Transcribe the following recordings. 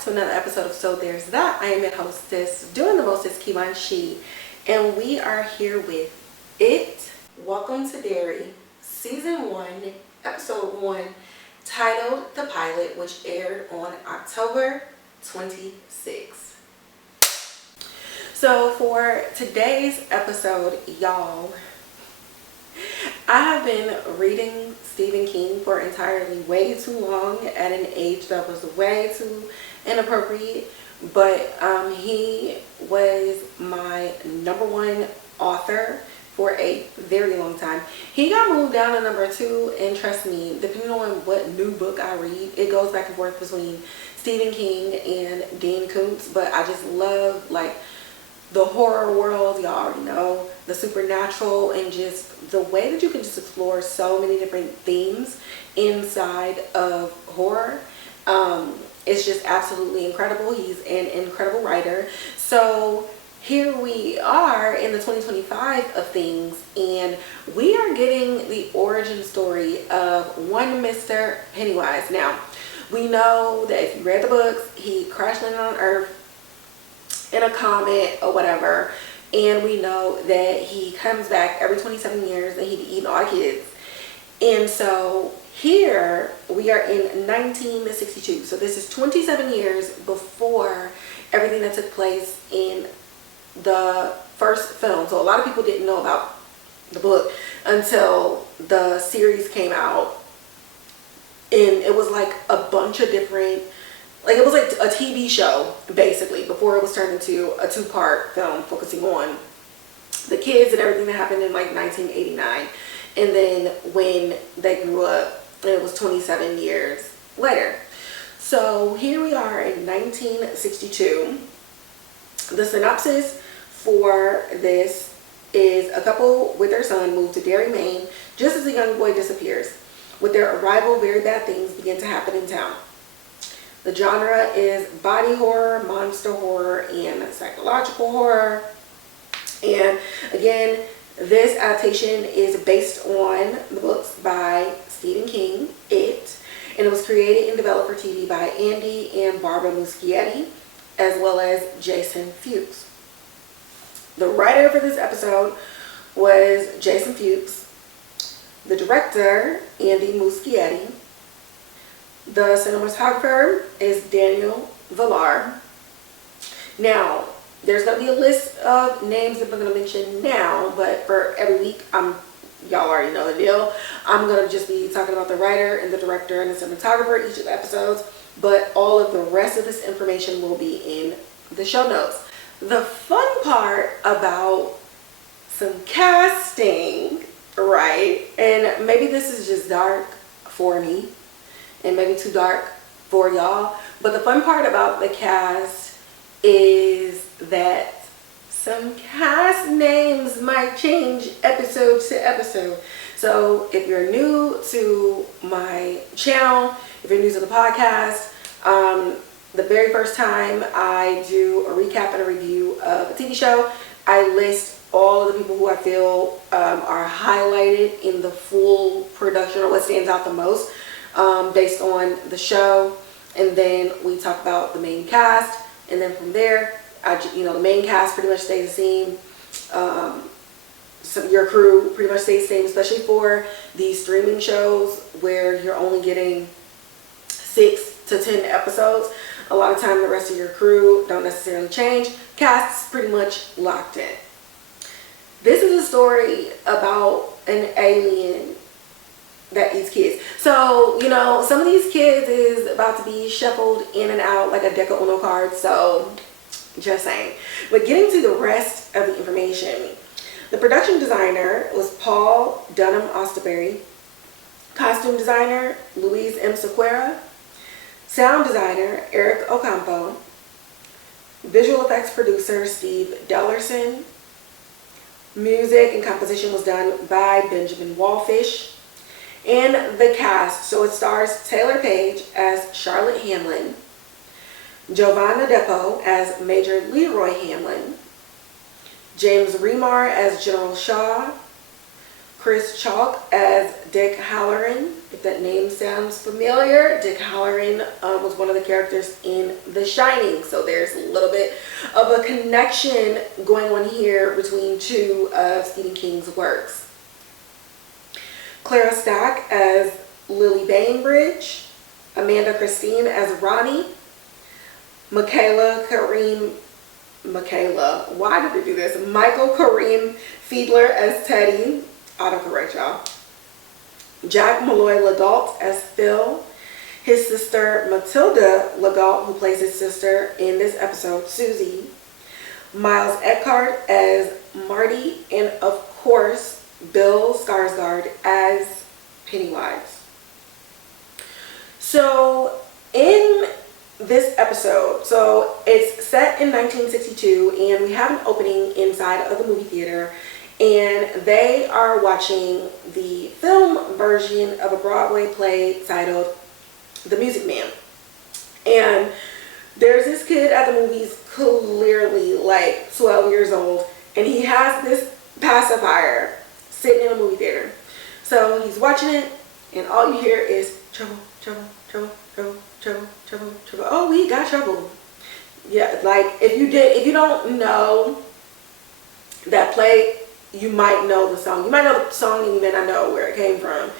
back to another episode of So There's That. I am your hostess, doing the mostest, She, and we are here with It. Welcome to Derry, Season 1, Episode 1, titled The Pilot, which aired on October 26th. So for today's episode, y'all, I have been reading Stephen King for entirely way too long at an age that was way too inappropriate, but he was my number one author for a very long time. He got moved down to number 2, and trust me, depending on what new book I read, it goes back and forth between Stephen King and Dean Koontz, but I just love like the horror world, y'all already know, the supernatural, and just the way that you can just explore so many different themes inside of horror. It's just absolutely incredible. He's an incredible writer. So here we are in the 2025 of things, and we are getting the origin story of one Mr. Pennywise. Now, we know that if you read the books, he crash landed on Earth in a comet or whatever, and we know that he comes back every 27 years and he be eating all the kids. And so here we are in 1962, so this is 27 years before everything that took place in the first film. So a lot of people didn't know about the book until the series came out, and it was like a bunch of different, like it was like a TV show basically before it was turned into a 2-part film focusing on the kids and everything that happened in like 1989. And then when they grew up, it was 27 years later. So here we are in 1962. The synopsis for this is a couple with their son moved to Derry, Maine, just as a young boy disappears. With their arrival, very bad things begin to happen in town. The genre is body horror, monster horror, and psychological horror. And again, this adaptation is based on the books by Stephen King, It, and it was created and developed for TV by Andy and Barbara Muschietti, as well as Jason Fuchs. The writer for this episode was Jason Fuchs. The director, Andy Muschietti. The cinematographer is Daniel Villar. Now, there's going to be a list of names that I'm going to mention now, but for every week, y'all already know the deal. I'm going to just be talking about the writer and the director and the cinematographer each of the episodes, but all of the rest of this information will be in the show notes. The fun part about some casting, right, and maybe this is just dark for me, and maybe too dark for y'all, but the fun part about the cast is that some cast names might change episode to episode. So if you're new to my channel, if you're new to the podcast, the very first time I do a recap and a review of a TV show, I list all of the people who I feel are highlighted in the full production, or what stands out the most based on the show, and then we talk about the main cast, and then from there, the main cast pretty much stays the same. So your crew pretty much stays the same, especially for these streaming shows where you're only getting 6 to 10 episodes. A lot of time the rest of your crew don't necessarily change. Cast's pretty much locked in. This is a story about an alien that eats kids. So, some of these kids is about to be shuffled in and out like a deck of Uno cards. So, just saying. But getting to the rest of the information, the production designer was Paul Dunham Osterberry, costume designer Louise M. Sequeira, sound designer Erick Ocampo, visual effects producer Steve Dellerson. Music and composition was done by Benjamin Wallfisch. And the cast, so it stars Taylour Paige as Charlotte Hanlon, Jovan Adepo as Major Leroy Hanlon, James Remar as General Shaw, Chris Chalk as Dick Hallorann. If that name sounds familiar, Dick Hallorann was one of the characters in The Shining. So there's a little bit of a connection going on here between two of Stephen King's works. Clara Stack as Lilly Bainbridge. Amanda Christine as Ronnie. Mikkal Karim, why did they do this? Michael Karim Fiedler as Teddy. Autocorrect, y'all. Jack Molloy Legault as Phil. His sister Matilda Legault, who plays his sister in this episode, Susie. Miles Ekhardt as Marty. And of course, Bill Skarsgård as Pennywise. So in this episode, so it's set in 1962 and we have an opening inside of the movie theater, and they are watching the film version of a Broadway play titled The Music Man. And there's this kid at the movies, clearly like 12 years old, and he has this pacifier sitting in a movie theater. So he's watching it and all you hear is trouble, trouble, trouble, trouble, trouble, trouble, trouble. Oh, we got trouble. Yeah, like if you don't know that play, you might know the song. You might know the song and you may not know where it came from.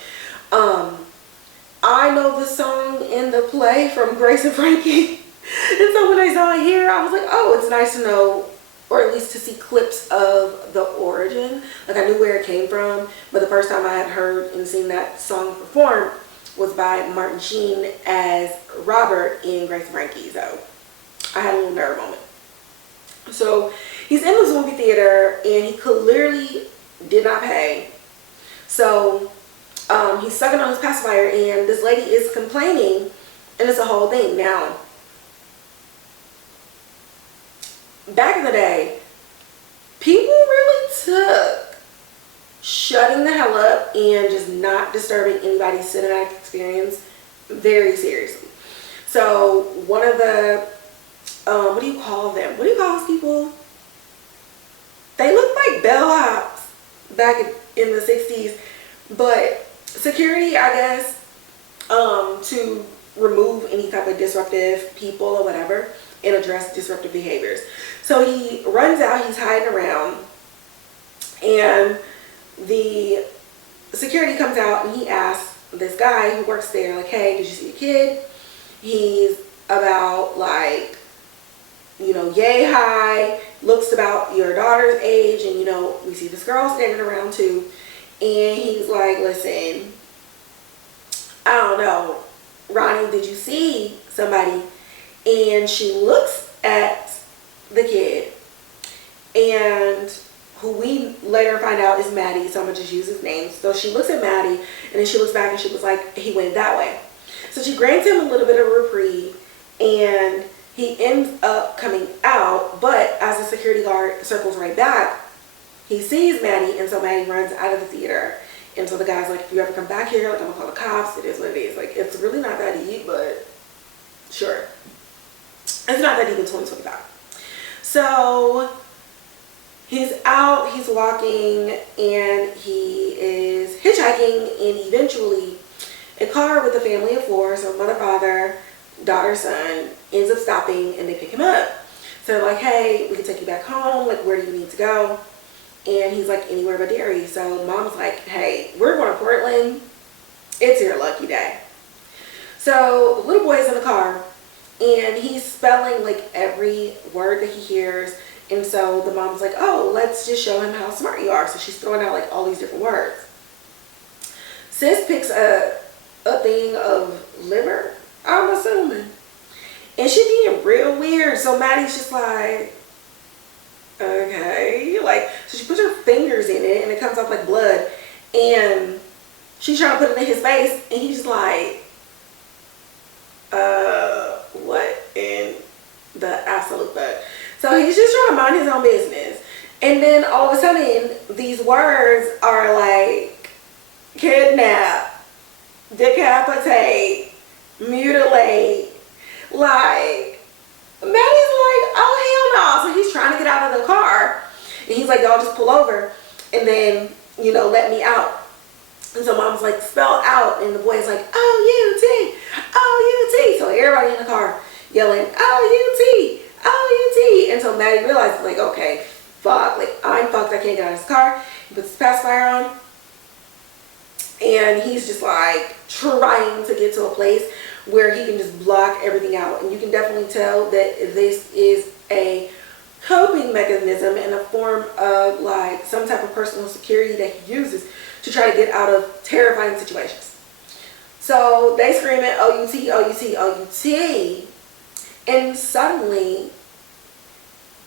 I know the song in the play from Grace and Frankie. And so when I saw it here, I was like, oh, it's nice to know, or at least to see clips of the origin. Like I knew where it came from, but the first time I had heard and seen that song performed was by Martin Sheen as Robert in Grace and Frankie. So I had a little nerd moment. So he's in this movie theater and he clearly did not pay. So he's sucking on his pacifier and this lady is complaining and it's a whole thing. Now, back in the day, people really took shutting the hell up and just not disturbing anybody's cinematic experience very seriously. So one of the what do you call them? What do you call those people? They look like bellhops back in the 60s, but security, I guess, to remove any type of disruptive people or whatever and address disruptive behaviors. So he runs out, he's hiding around, and the security comes out and he asks this guy who works there, like, hey, did you see a kid? He's about like, you know, yay high, looks about your daughter's age, and you know, we see this girl standing around too. And he's like, listen, I don't know, Ronnie, did you see somebody? And she looks at the kid, and who we later find out is Matty, so I'm gonna just use his name. So she looks at Matty, and then she looks back and she was like, he went that way. So she grants him a little bit of a reprieve, and he ends up coming out, but as the security guard circles right back, he sees Matty, and so Matty runs out of the theater. And so the guy's like, if you ever come back here, like, I'm gonna call the cops. It is what it is. Like, it's really not that deep, but sure. It's not that deep in 2025. So he's out, he's walking, and he is hitchhiking, and eventually a car with a family of four, so mother, father, daughter, son, ends up stopping, and they pick him up. So they're like, hey, we can take you back home. Like, where do you need to go? And he's like, anywhere but Derry. So mom's like, hey, we're going to Portland. It's your lucky day. So the little boy's in the car, and he's spelling like every word that he hears. And so the mom's like, oh, let's just show him how smart you are. So she's throwing out like all these different words. Sis picks a thing of liver, I'm assuming. And she being real weird. So Matty's just like, okay. Like, so she puts her fingers in it and it comes off like blood. And she's trying to put it in his face. And he's like, what in the absolute fuck? So he's just trying to mind his own business. And then all of a sudden, these words are like kidnap, decapitate, mutilate. Like, Matty's like, oh hell no. So he's trying to get out of the car. And he's like, y'all just pull over. And then let me out. And so mom's like, spell out. And the boy's like, O-U-T, O-U-T. So everybody in the car yelling, O-U-T, O-U-T. And so Matty realizes, like, okay, fuck. Like, I'm fucked. I can't get out of his car. He puts his pacifier on. And he's just, like, trying to get to a place where he can just block everything out. And you can definitely tell that this is a coping mechanism and a form of, like, some type of personal security that he uses to try to get out of terrifying situations. So they scream at O-U-T, O-U-T, O-U-T. And suddenly,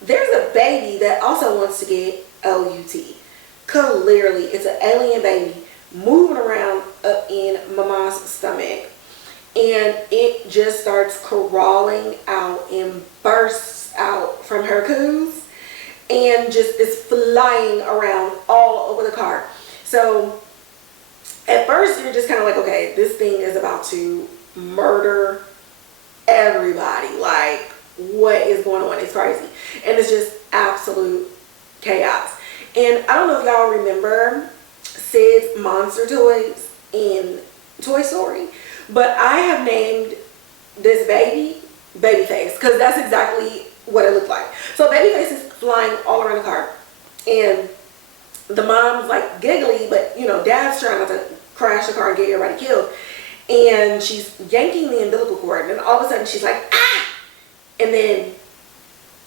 there's a baby that also wants to get O-U-T. Clearly, it's an alien baby moving around up in Mama's stomach. And it just starts crawling out and bursts out from her coos and just is flying around all over the car. So at first you're just kind of like, okay, this thing is about to murder everybody. Like, what is going on? It's crazy. And it's just absolute chaos. And I don't know if y'all remember Sid's monster toys in Toy Story, but I have named this baby Babyface because that's exactly what it looked like. So Babyface is flying all around the car, and the mom's like giggly, but dad's trying not to crash the car and get everybody killed. And she's yanking the umbilical cord, and all of a sudden she's like, ah! And then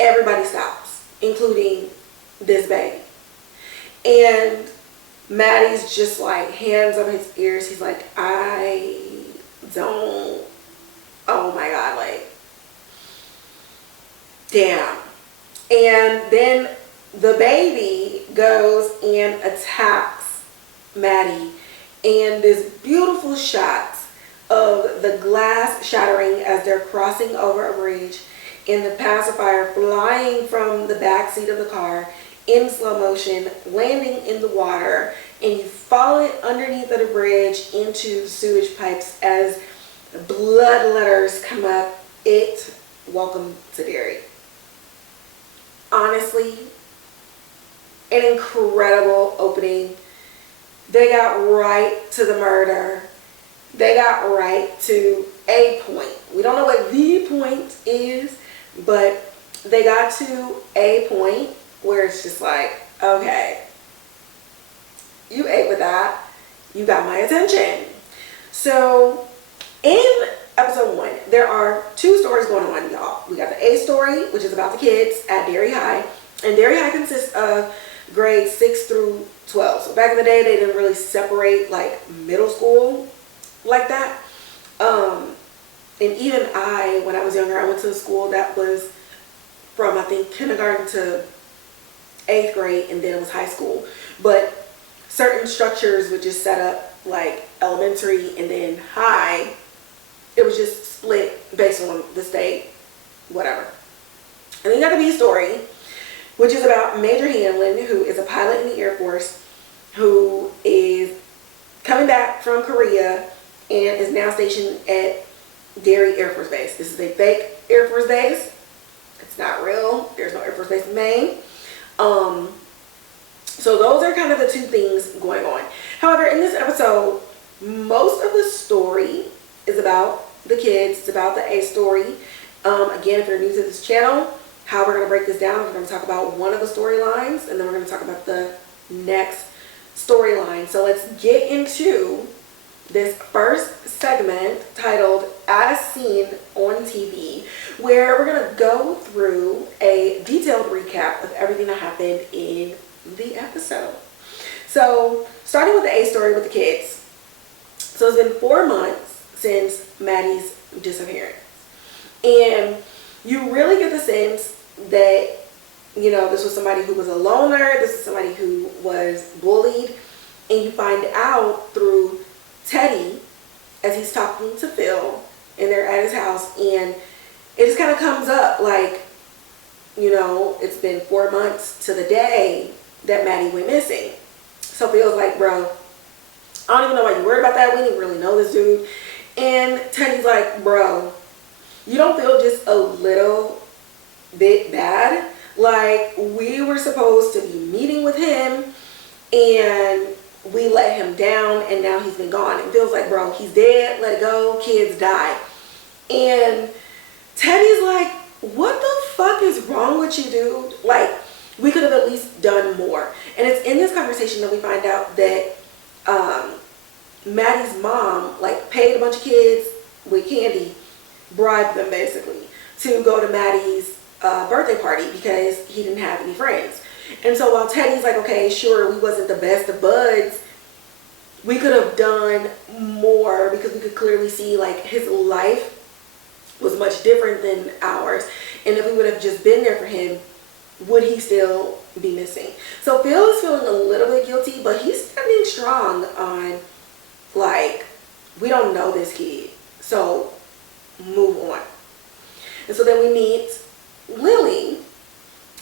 everybody stops, including this baby. And Matty's just like hands on his ears. He's like, I don't, oh my God, like, damn. And then the baby goes and attacks Matty, and this beautiful shot of the glass shattering as they're crossing over a bridge and the pacifier flying from the back seat of the car in slow motion, landing in the water, and you follow it underneath of the bridge into the sewage pipes as blood letters come up. It, welcome to Derry. Honestly, an incredible opening. They got right to the murder. They got right to a point. We don't know what the point is, but they got to a point where it's just like, okay, you ate with that. You got my attention. So in episode 1, there are 2 stories going on, y'all. We got the A story, which is about the kids at Derry High. And Derry High consists of grades 6 through 12. So back in the day, they didn't really separate like middle school like that. And even when I was younger, I went to a school that was from, I think, kindergarten to 8th grade, and then it was high school. But certain structures would just set up like elementary and then high. It was just split based on the state, whatever. And then you got the B story, which is about Major Hanlon, who is a pilot in the Air Force, who is coming back from Korea and is now stationed at Derry Air Force Base. This is a fake Air Force Base. It's not real. There's no Air Force Base in Maine. So those are kind of the 2 things going on. However, in this episode, most of the story is about the kids. It's about the A story. Again, if you're new to this channel, how we're going to break this down, we're going to talk about one of the storylines, and then we're going to talk about the next storyline. So let's get into this first segment titled As Seen on TV, where we're going to go through a detailed recap of everything that happened in the episode. So starting with the A story with the kids. So it's been 4 months since Matty's disappearance, and you really get the sense that this was somebody who was a loner, this is somebody who was bullied, and you find out through Teddy as he's talking to Phil and they're at his house, and it just kind of comes up like, it's been 4 months to the day that Matty went missing. So Phil's like, bro, I don't even know why you're worried about that. We didn't really know this dude. And Teddy's like, bro, you don't feel just a little bit bad? Like, we were supposed to be meeting with him, and we let him down and now he's been gone. It feels like, bro, he's dead, let it go, kids die. And Teddy's like, what the fuck is wrong with you, dude? Like, we could have at least done more. And it's in this conversation that we find out that Maddie's mom, like, paid a bunch of kids with candy, bribed them basically to go to Maddie's birthday party because he didn't have any friends. And so while Teddy's like, okay, sure, we wasn't the best of buds, we could have done more because we could clearly see like his life was much different than ours. And if we would have just been there for him, would he still be missing? So Phil is feeling a little bit guilty, but he's standing strong on, like, we don't know this kid, so move on. And so then we meet Lilly,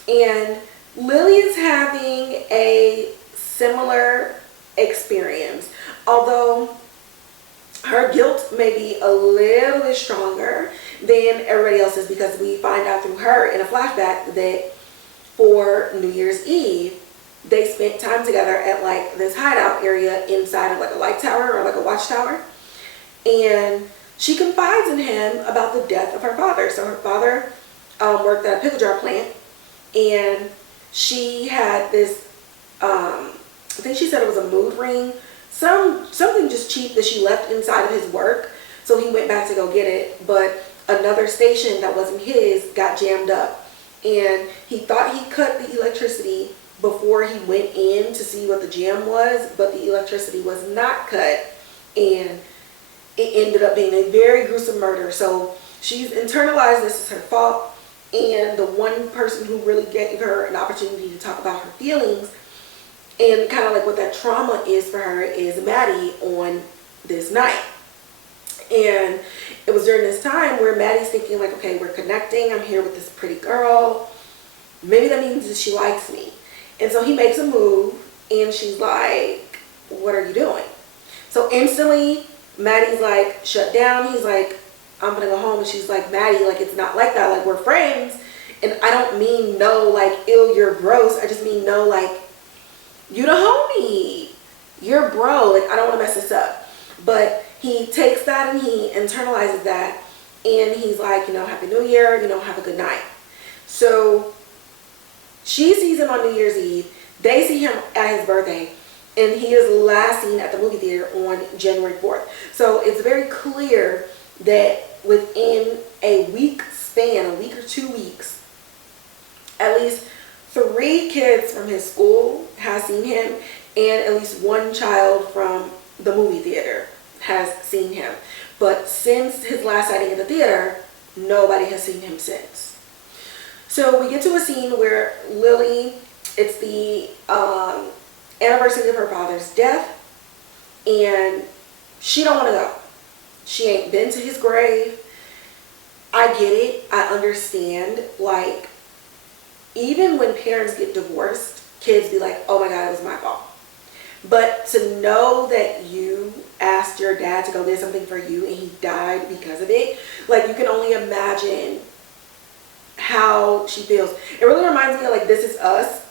and Lilly is having a similar experience, although her guilt may be a little bit stronger than everybody else's, because we find out through her in a flashback that for New Year's Eve, they spent time together at like this hideout area inside of like a light tower or like a watchtower. And she confides in him about the death of her father. So her father worked at a pickle jar plant, and she had this, I think she said it was a mood ring, something just cheap that she left inside of his work. So he went back to go get it, but another station that wasn't his got jammed up. And he thought he cut the electricity before he went in to see what the jam was, but the electricity was not cut, and it ended up being a very gruesome murder. So she's internalized this is her fault, and the one person who really gave her an opportunity to talk about her feelings and kind of like what that trauma is for her is Matty on this night. And it was during this time where Maddie's thinking like, okay, we're connecting, I'm here with this pretty girl, maybe that means that she likes me. And so he makes a move, and she's like, what are you doing? So instantly Maddie's like shut down. He's like, I'm gonna go home. And she's like, Matty, like, it's not like that, like, we're friends. And I don't mean no like, ew, you're gross, I just mean no, like, you the homie, you're bro, like, I don't want to mess this up. But he takes that and he internalizes that, and he's like, you know, Happy New Year, you know, have a good night. So she sees him on New Year's Eve, they see him at his birthday, and he is last seen at the movie theater on January 4th. So it's very clear that within a week span, a week or 2 weeks, at least 3 kids from his school has seen him, and at least 1 child from the movie theater has seen him. But since his last sighting at the theater, nobody has seen him since. So we get to a scene where Lilly, it's the anniversary of her father's death, and she don't want to go. She ain't been to his grave. I get it. I understand. Like, even when parents get divorced, kids be like, oh my God, it was my fault. But to know that you asked your dad to go get something for you and he died because of it, like, you can only imagine how she feels. It really reminds me of like This Is Us,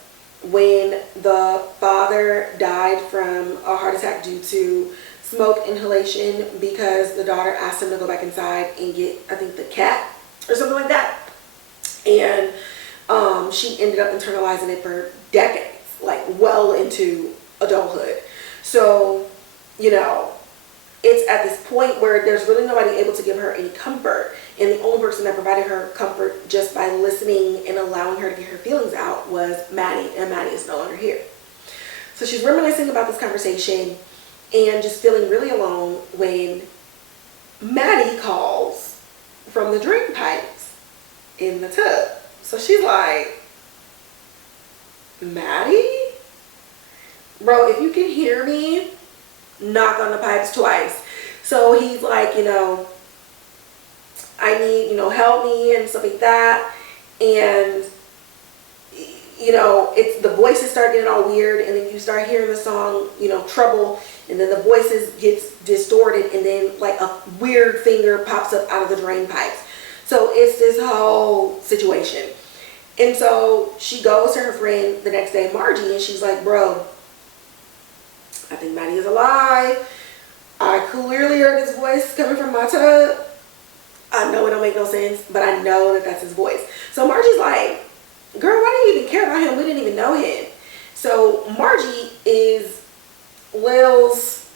when the father died from a heart attack due to smoke inhalation because the daughter asked him to go back inside and get, I think, the cat or something like that. And she ended up internalizing it for decades, like well into adulthood. So, you know, it's at this point where there's really nobody able to give her any comfort, and the only person that provided her comfort just by listening and allowing her to get her feelings out was Matty, and Matty is no longer here. So she's reminiscing about this conversation and just feeling really alone when Matty calls from the drain pipes in the tub. So she's like, Matty? Bro, if you can hear me, knock on the pipes twice. So he's like, you know, I need, you know, help me and stuff like that. And, you know, it's the voices start getting all weird, and then you start hearing the song, you know, Trouble, and then the voices gets distorted, and then like a weird finger pops up out of the drain pipes. So it's this whole situation. And so she goes to her friend the next day, Margie, and she's like, bro, I think Matty is alive. I clearly heard his voice coming from my tub. I know it don't make no sense, but I know that that's his voice. So Margie's like, girl, why do you even care about him? We didn't even know him. So Margie is Lil's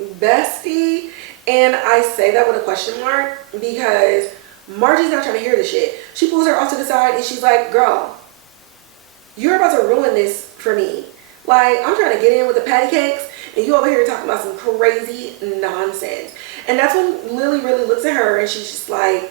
bestie, and I say that with a question mark because Margie's not trying to hear this shit. She pulls her off to the side and she's like, girl, you're about to ruin this for me. Like, I'm trying to get in with the patty cakes and you over here talking about some crazy nonsense. And that's when Lilly really looks at her and she's just like,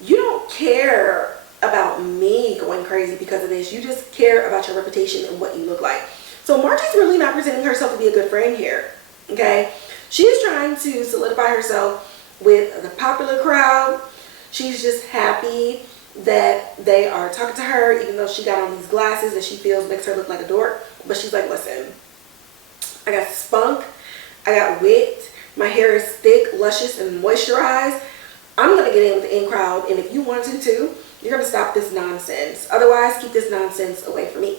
you don't care about me going crazy because of this. You just care about your reputation and what you look like. So Margie's really not presenting herself to be a good friend here, okay? She's trying to solidify herself with the popular crowd. She's just happy that they are talking to her, even though she got on these glasses that she feels makes her look like a dork. But she's like, listen, I got spunk, I got wit, my hair is thick, luscious, and moisturized. I'm gonna get in with the in crowd, and if you want to too, you're gonna stop this nonsense. Otherwise, keep this nonsense away from me.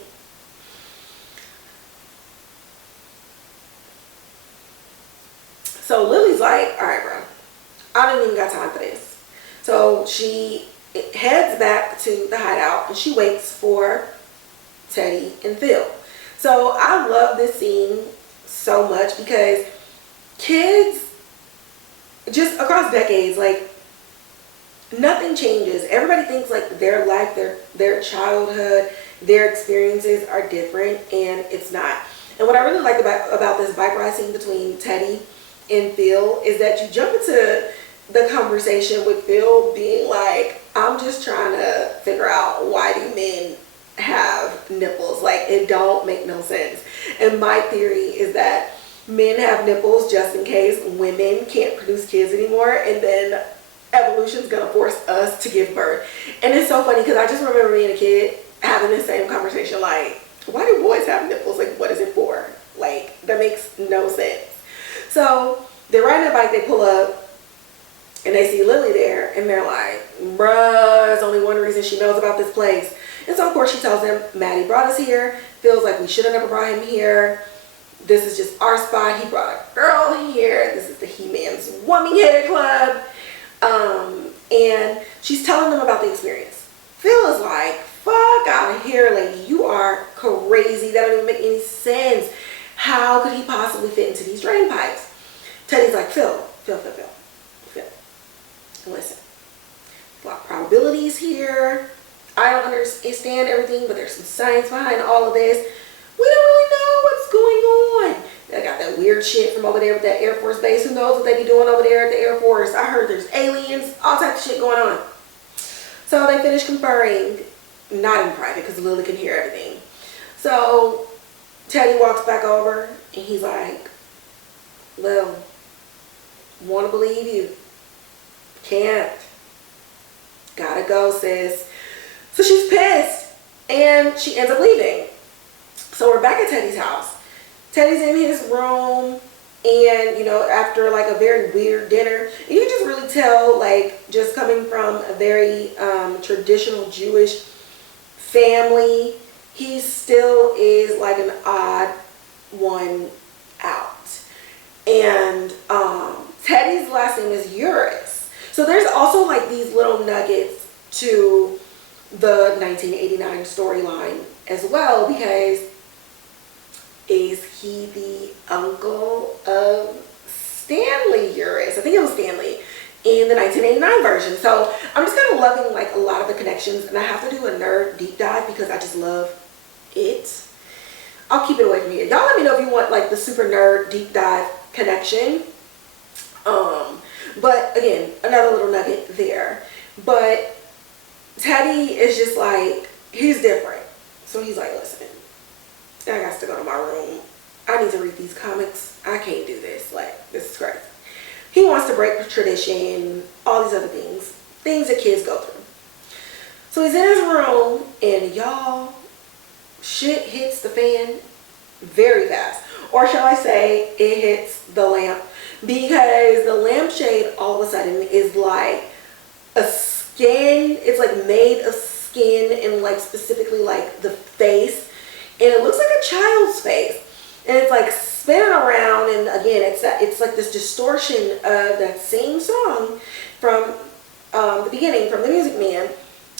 So Lily's like, all right, bro, I don't even got time for this. So she heads back to the hideout and she waits for Teddy and Phil. So I love this scene so much because kids, just across decades, like, nothing changes. Everybody thinks like their life, their childhood, their experiences are different, and it's not. And what I really like about this bike ride scene between Teddy and Phil is that you jump into the conversation with Phil being like, I'm just trying to figure out, why do men have nipples? Like, it don't make no sense. And my theory is that men have nipples just in case women can't produce kids anymore, and then evolution's gonna force us to give birth. And it's so funny because I just remember being a kid having the same conversation, like, why do boys have nipples? Like, what is it for? Like, that makes no sense. So they're riding a bike, they pull up, and they see Lilly there, and they're like, bruh, there's only one reason she knows about this place. And so of course she tells them, Matty brought us here, feels like we should have never brought him here. This is just our spot. He brought a girl here. This is the He-Man's Woman-Hated Club. And she's telling them about the experience. Phil is like, fuck out of here, lady. You are crazy. That don't even make any sense. How could he possibly fit into these drain pipes? Teddy's like, Phil. Listen, a lot of probabilities here. I don't understand everything, but there's some science behind all of this. We don't really know what's going on. They got that weird shit from over there with that Air Force base. Who knows what they be doing over there at the Air Force? I heard there's aliens, all types of shit going on. So they finish conferring, not in private because Lilly can hear everything. So Teddy walks back over and he's like, Lil, want to believe you. Can't. Gotta go, sis. So she's pissed and she ends up leaving. So we're back at Teddy's house. Teddy's in his room, and you know, after like a very weird dinner, and you can just really tell, like, just coming from a very traditional Jewish family, he still is like an odd one out. And Teddy's last name is Uris. So there's also like these little nuggets to the 1989 storyline as well, because is he the uncle of Stanley Uris? I think it was Stanley in the 1989 version. So I'm just kind of loving like a lot of the connections, and I have to do a nerd deep dive because I just love it. I'll keep it away from here. Y'all let me know if you want like the super nerd deep dive connection. But again, another little nugget there. But Teddy is just like, he's different. So he's like, listen, I got to go to my room. I need to read these comics. I can't do this. Like, this is crazy. He wants to break tradition, all these other things that kids go through. So he's in his room, and y'all, shit hits the fan very fast. Or shall I say, it hits the lamp. Because the lampshade all of a sudden is like a skin. It's like made of skin, and like specifically like the face. And it looks like a child's face. And it's like spinning around, and again, it's like this distortion of that same song from the beginning, from the Music Man.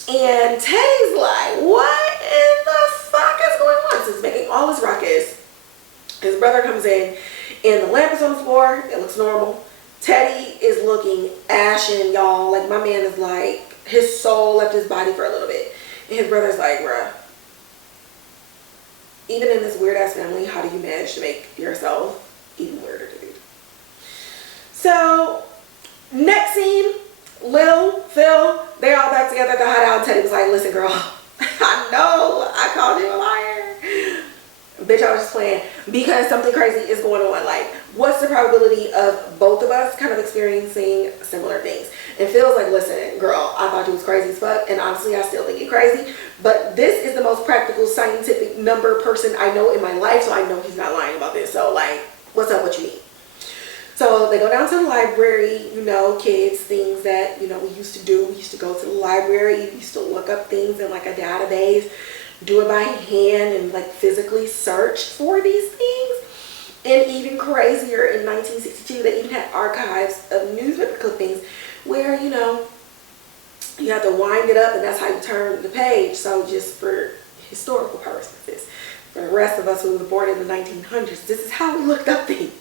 And Teddy's like, what in the fuck is going on? So he's making all this ruckus. His brother comes in, and the lamp is on the floor. It looks normal. Teddy is looking ashen, y'all. Like, my man is like, his soul left his body for a little bit. And his brother's like, bruh, even in this weird ass family, how do you manage to make yourself even weirder, dude? So, next scene, Lil, Phil, they all back together at the hideout. Teddy was like, listen, girl, I know I called you a liar. Bitch, I was just playing, because something crazy is going on. Like, what's the probability of both of us kind of experiencing similar things? And Phil's like, listen, girl, I thought you was crazy as fuck, and honestly, I still think you're crazy, but this is the most practical, scientific number person I know in my life, so I know he's not lying about this. So, like, what's up, what you need? So they go down to the library, you know, kids, things that, you know, we used to do. We used to go to the library, we used to look up things in like a database, do it by hand, and like physically search for these things. And even crazier, in 1962, they even had archives of newspaper clippings where, you know, you have to wind it up, and that's how you turn the page. So just for historical purposes, for the rest of us who were born in the 1900s, this is how we looked up things.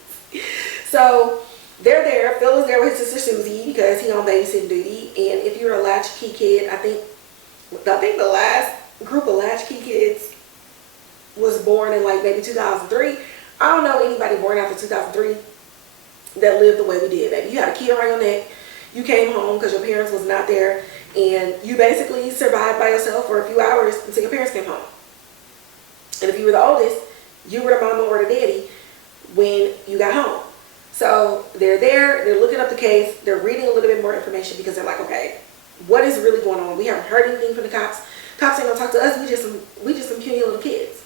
So they're there. Phil is there with his sister Susie because he's on babysitting duty. And if you're a latchkey kid, I think the last group of latchkey kids was born in like maybe 2003. I don't know anybody born after 2003 that lived the way we did, baby. You had a key around your neck. You came home because your parents was not there, and you basically survived by yourself for a few hours until your parents came home. And if you were the oldest, you were the mama or the daddy when you got home. So they're there, they're looking up the case, they're reading a little bit more information because they're like, okay, what is really going on? We haven't heard anything from the cops. Cops ain't gonna talk to us. We just some puny little kids.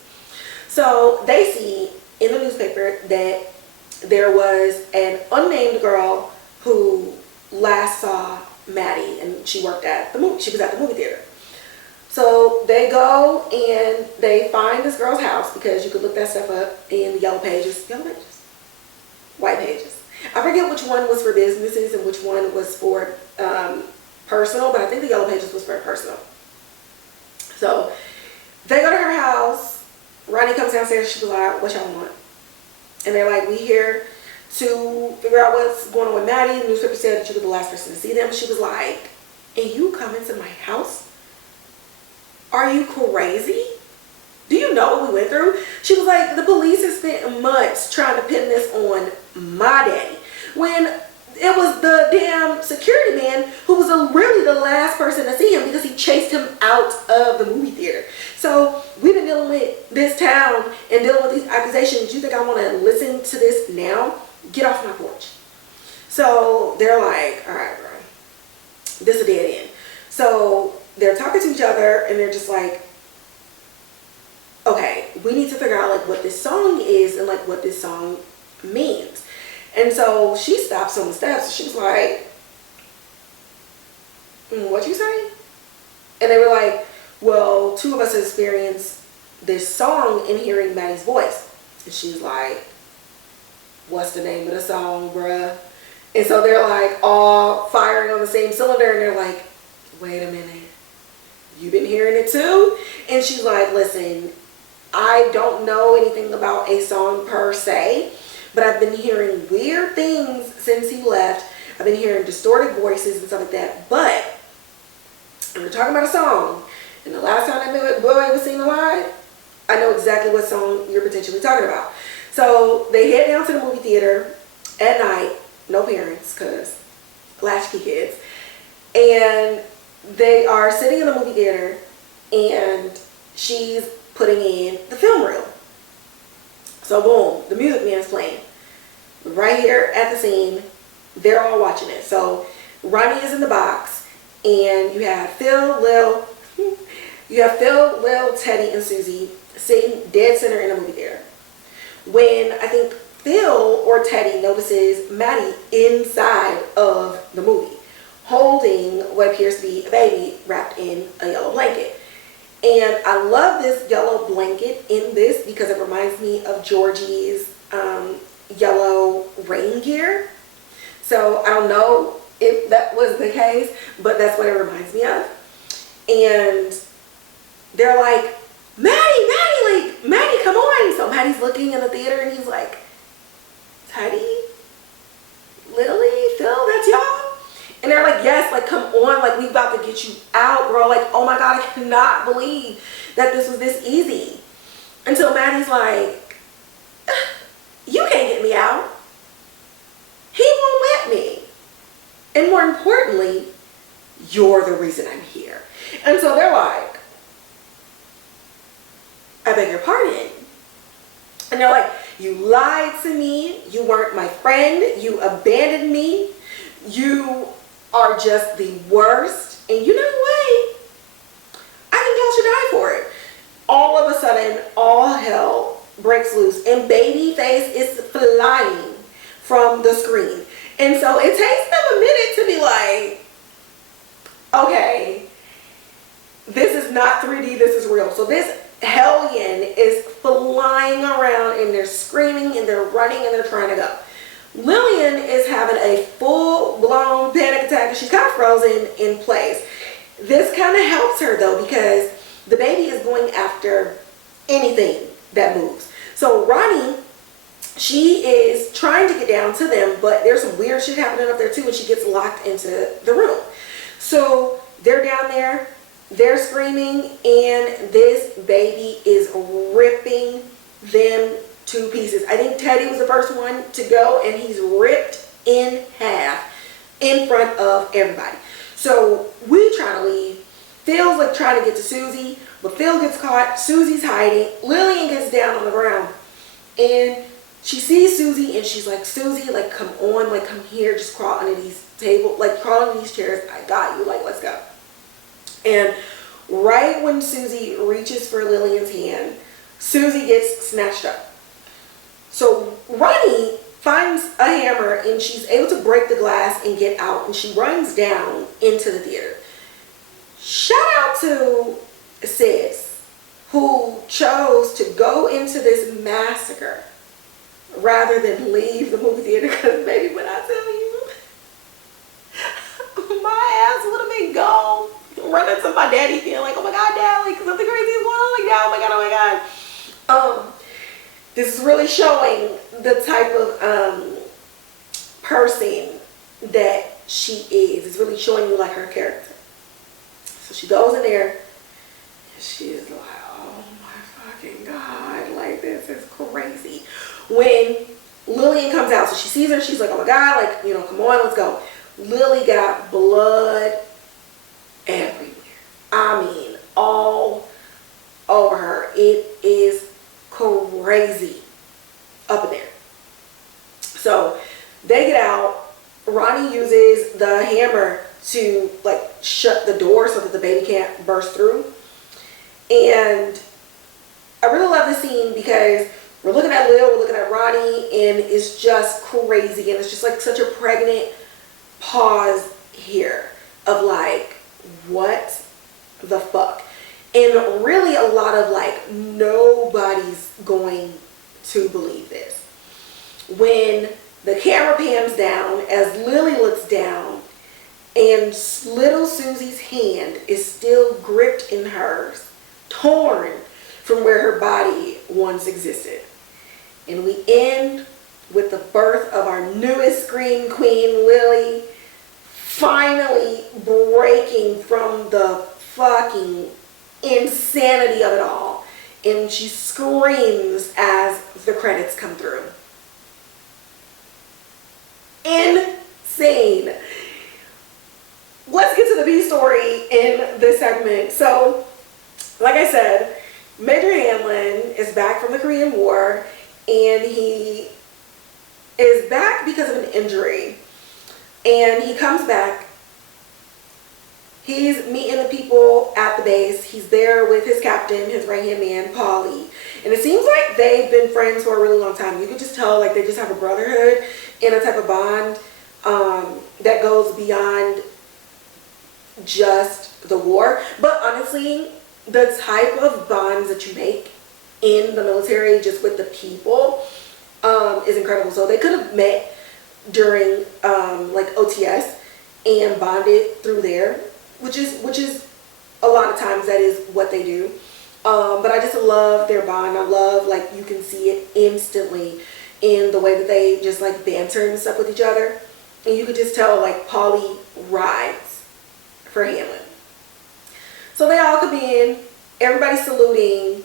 So they see in the newspaper that there was an unnamed girl who last saw Matty, and she worked at the movie. She was at the movie theater. So they go and they find this girl's house, because you could look that stuff up in the yellow pages, white pages. I forget which one was for businesses and which one was for personal, but I think the yellow pages was for personal. So they go to her house. Ronnie comes downstairs. She was like, what y'all want? And they're like, we here to figure out what's going on with Matty. The newspaper said that you were the last person to see them. She was like, and you come into my house? Are you crazy? Do you know what we went through? She was like, the police has spent months trying to pin this on my daddy, when it was the damn security man who was really the last person to see him, because he chased him out of the movie theater. So we've been dealing with this town and dealing with these accusations. You think I want to listen to this now? Get off my porch. So they're like, all right, bro, this is a dead end. So they're talking to each other, and they're just like, okay, we need to figure out like what this song is and like what this song means. And so she stops on the steps. She was like, what you say? And they were like, well, two of us experienced this song in hearing Matty's voice. And she's like, what's the name of the song, bruh? And so they're like all firing on the same cylinder, and they're like, wait a minute, you been hearing it too? And she's like, listen, I don't know anything about a song per se, but I've been hearing weird things since he left. I've been hearing distorted voices and stuff like that. But when we're talking about a song, and the last time that boy was seen alive, I know exactly what song you're potentially talking about. So they head down to the movie theater at night, no parents, because latchkey kids, and they are sitting in the movie theater, and she's putting in the film reel. So boom, the Music Man's playing right here at the scene. They're all watching it. So Ronnie is in the box, and you have Phil, Lil, Teddy, and Susie sitting dead center in the movie theater. When I think Phil or Teddy notices Matty inside of the movie, holding what appears to be a baby wrapped in a yellow blanket. And I love this yellow blanket in this because it reminds me of Georgie's yellow rain gear. So I don't know if that was the case, but that's what it reminds me of. And they're like, Matty, come on. So Matty's looking in the theater and he's like, Teddy, Lilly, Phil, that's y'all? And they're like, yes, like, come on, like, we about to get you out, bro. Like, oh my God, I cannot believe that this was this easy. Until Matty's like, you can't get me out. He won't let me. And more importantly, you're the reason I'm here. And so they're like, I beg your pardon. And they're like, you lied to me. You weren't my friend. You abandoned me. You are just the worst. And you know what? I think y'all should die for it. All of a sudden, all hell breaks loose. And Babyface is flying from the screen. And so it takes them a minute to be like, okay, this is not 3D, this is real. So this hellion is flying around and they're screaming and they're running and they're trying to go. Lillian is having a full-blown panic attack and she's kind of frozen in place. This kind of helps her though because the baby is going after anything that moves. So Ronnie, she is trying to get down to them, but there's some weird shit happening up there too and she gets locked into the room. So they're down there, they're screaming, and this baby is ripping them to pieces. I think Teddy was the first one to go and he's ripped in half in front of everybody. So we try to leave. Phil's like trying to get to Susie, but Phil gets caught. Susie's hiding. Lillian gets down on the ground and she sees Susie and she's like, Susie, like, come on, like, come here, just crawl under these tables, like, crawl under these chairs. I got you, like, let's go. And right when Susie reaches for Lillian's hand, Susie gets snatched up. So Ronnie finds a hammer and she's able to break the glass and get out, and she runs down into the theater. Shout out to Sis, who chose to go into this massacre rather than leave the movie theater, because baby, when I tell you, my ass would have been gone running to my daddy feeling like, oh my God, Dad, like something crazy is going on, like, oh my God, oh my God. This is really showing the type of person that she is. It's really showing you like her character. So she goes in there and she is like, oh my fucking God, like this is crazy. When Lillian comes out, so she sees her, she's like, oh my God, like, you know, come on, let's go. Lily got blood everywhere. I mean, all over her. It is crazy up in there. So they get out. Ronnie uses the hammer to like shut the door so that the baby can't burst through. And I really love this scene because we're looking at Lil, we're looking at Ronnie, and it's just crazy. And it's just like such a pregnant pause here of like, what the fuck? And really a lot of like, nobody's going to believe this. When the camera pans down as Lily looks down and little Susie's hand is still gripped in hers, torn from where her body once existed. And we end with the birth of our newest scream queen, Lily, finally breaking from the fucking insanity of it all. And she screams as the credits come through. Insane. Let's get to the B story in this segment. So, like I said, Major Hanlon is back from the Korean War, and he is back because of an injury. And he comes back. He's meeting the people at the base. He's there with his captain, his right-hand man, Paulie. And it seems like they've been friends for a really long time. You can just tell like they just have a brotherhood and a type of bond that goes beyond just the war. But honestly, the type of bonds that you make in the military, just with the people, is incredible. So they could have met during like OTS and bonded through there, which is a lot of times that is what they do. But I just love their bond. I love, like, you can see it instantly in the way that they just like banter and stuff with each other. And you could just tell, like, Paulie rides for Hanlon. So they all come in, everybody saluting,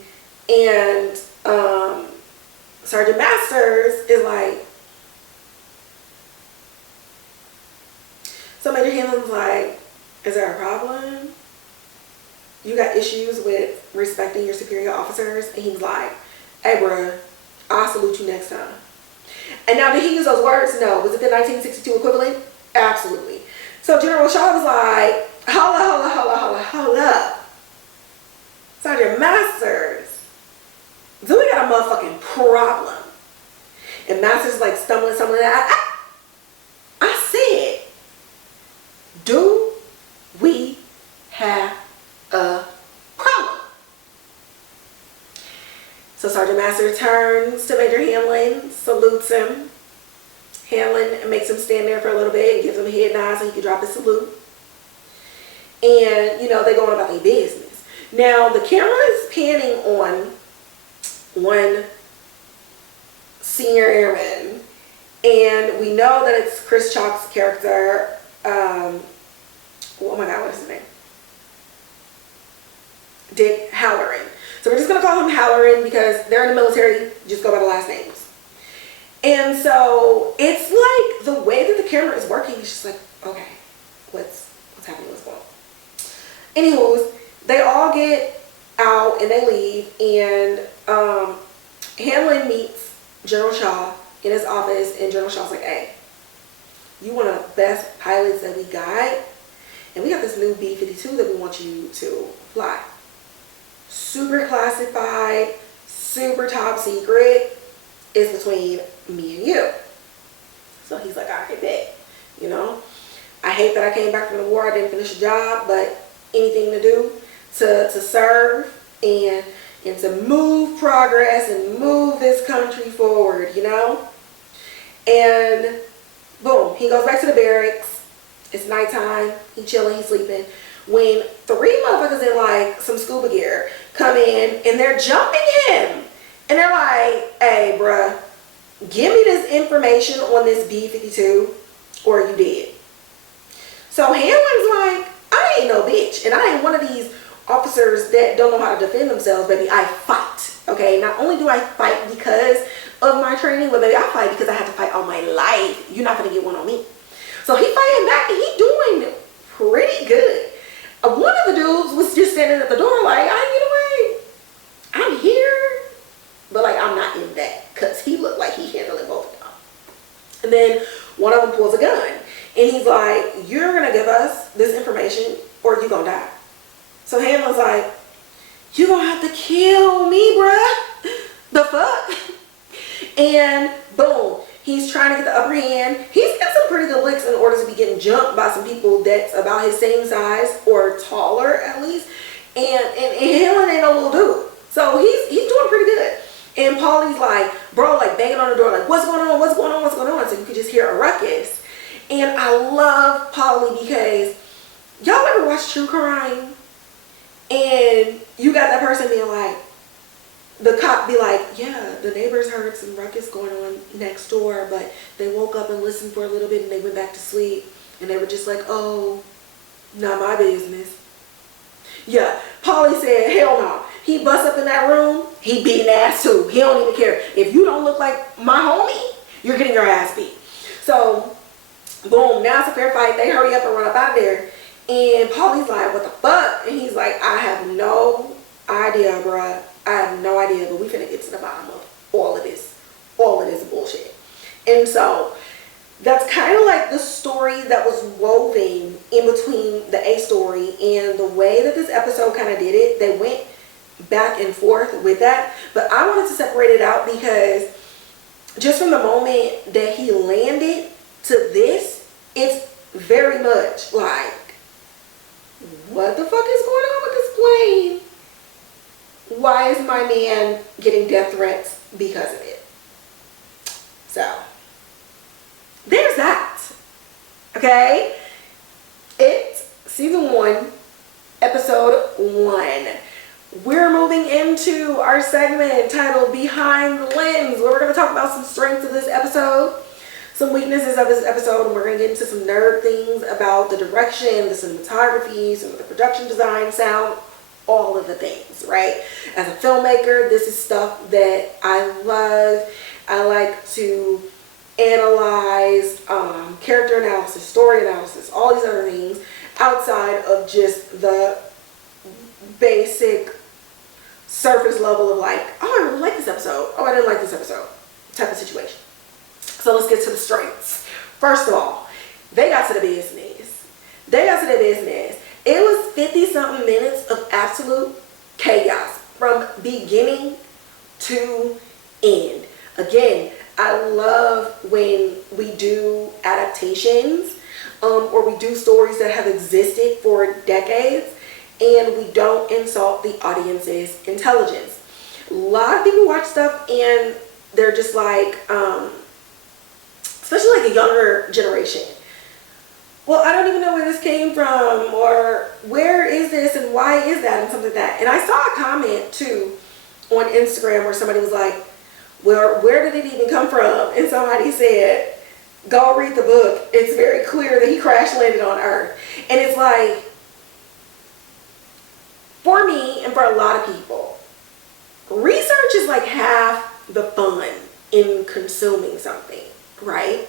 and Sergeant Masters is like, so Major Hanlon's like, is there a problem? You got issues with respecting your superior officers? And he's like, hey, bruh, I'll salute you next time. And now, did he use those words? No. Was it the 1962 equivalent? Absolutely. So General Shaw was like, holla, holla, holla, holla, holla. Sergeant Masters, do we got a motherfucking problem? And Masters like stumbling. I said, do we have a problem? So Sergeant Master turns to Major Hanlon, salutes him. Hanlon makes him stand there for a little bit and gives him a head nod so he can drop his salute. And, you know, they go on about their business. Now, the camera is panning on one senior airman, and we know that it's Chris Chalk's character. Oh my God, what is his name? Hallorann. So we're just going to call him Hallorann because they're in the military, just go by the last names. And so it's like the way that the camera is working, it's just like, okay, what's happening, what's going on? Anywho, they all get out and they leave, and Hanlon meets General Shaw in his office, and General Shaw's like, hey, you one of the best pilots that we got, and we got this new B-52 that we want you to fly. Super classified, super top secret. It's between me and you. So he's like, all right, bet. You know, I hate that I came back from the war. I didn't finish a job, but anything to do to serve and to move progress and move this country forward, you know? And boom, he goes back to the barracks. It's nighttime. He chilling, he's sleeping. When 3 motherfuckers in like some scuba gear come in and they're jumping him. And they're like, hey, bruh, give me this information on this B-52 or you dead. So Hanlon's like, I ain't no bitch. And I ain't one of these officers that don't know how to defend themselves, baby. I fight, okay? Not only do I fight because of my training, but baby, I fight because I have to fight all my life. You're not gonna get one on me. So he fighting back and he doing pretty good. One of the dudes was just standing at the door like, I get away. I'm here. But like, I'm not in that, because he looked like he handling both of them. And then one of them pulls a gun. And he's like, you're going to give us this information or you're going to die. So Hanlon's like, you're going to have to kill me, bruh. The fuck? And boom, he's trying to get the upper hand. He's got some pretty good licks in order to be getting jumped by some people that's about his same size or taller at least. And Hanlon ain't no little dude. So he's doing pretty good. And Paulie's like, bro, like banging on the door, like, what's going on? What's going on? What's going on? So you could just hear a ruckus. And I love Paulie because y'all ever watch true crime? And you got that person being like, the cop be like, yeah, the neighbors heard some ruckus going on next door, but they woke up and listened for a little bit and they went back to sleep. And they were just like, oh, not my business. Yeah, Paulie said, hell no. He busts up in that room, he beating ass too. He don't even care. If you don't look like my homie, you're getting your ass beat. So, boom, now it's a fair fight. They hurry up and run up out of there. And Paulie's like, what the fuck? And he's like, I have no idea, bruh. I have no idea, but we finna get to the bottom of all of this bullshit. And so, that's kind of like the story that was woven in between the A story and the way that this episode kind of did it. They went back and forth with that, but I wanted to separate it out because just from the moment that he landed to this, it's very much like, what the fuck is going on with this plane? why is my man getting death threats because of it? So, there's that. Okay? It's season 1, episode 1. We're moving into our segment titled Behind the Lens, where we're going to talk about some strengths of this episode, some weaknesses of this episode, and we're going to get into some nerd things about the direction, the cinematography, some of the production design, sound, all of the things, right? As a filmmaker, this is stuff that I love. I like to analyze, character analysis, story analysis, all these other things outside of just the basic surface level of like, oh, I really like this episode, oh, I didn't like this episode type of situation. So let's get to the strengths. First of all, they got to the business. It was 50-something minutes of absolute chaos from beginning to end. Again, I love when we do adaptations or we do stories that have existed for decades and we don't insult the audience's intelligence. A lot of people watch stuff and they're just like, especially like a younger generation, well, I don't even know where this came from, or where is this and why is that, and something like that. And I saw a comment too on Instagram where somebody was like, well, where did it even come from? And somebody said, go read the book. It's very clear that he crash landed on Earth. And it's like, for me and for a lot of people, research is like half the fun in consuming something, right?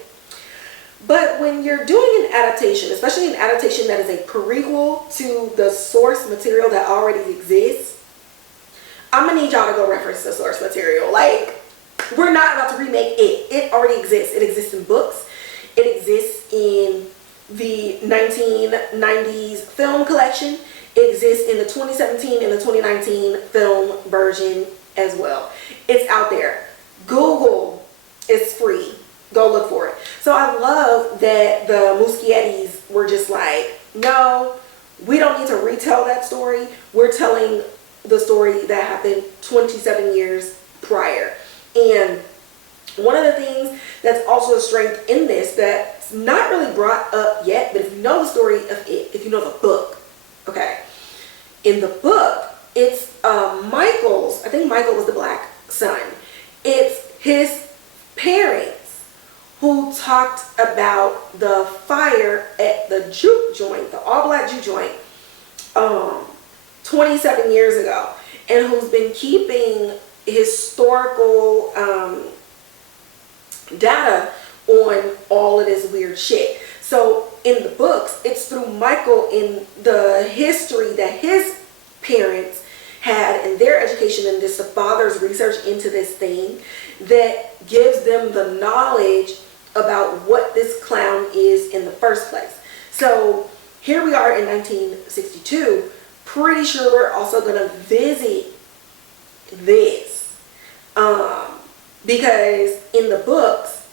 But when you're doing an adaptation, especially an adaptation that is a prequel to the source material that already exists, I'm gonna need y'all to go reference the source material. Like, we're not about to remake it. It already exists. It exists in books. It exists in the 1990s film collection. It exists in the 2017 and the 2019 film version as well. It's out there. Google is free. Go look for it. So I love that the Muschiettis were just like, no, we don't need to retell that story. We're telling the story that happened 27 years prior. And one of the things that's also a strength in this that's not really brought up yet, but if you know the story of it, if you know the book, okay, in the book, it's Michael's, I think Michael was the black son. It's his parents who talked about the fire at the juke joint, the all-black juke joint, 27 years ago, and who's been keeping historical data on all of this weird shit. So in the books, it's through Michael in the history that his parents had and their education and this, the father's research into this thing, that gives them the knowledge about what this clown is in the first place. So here we are in 1962. Pretty sure we're also going to visit this because in the books,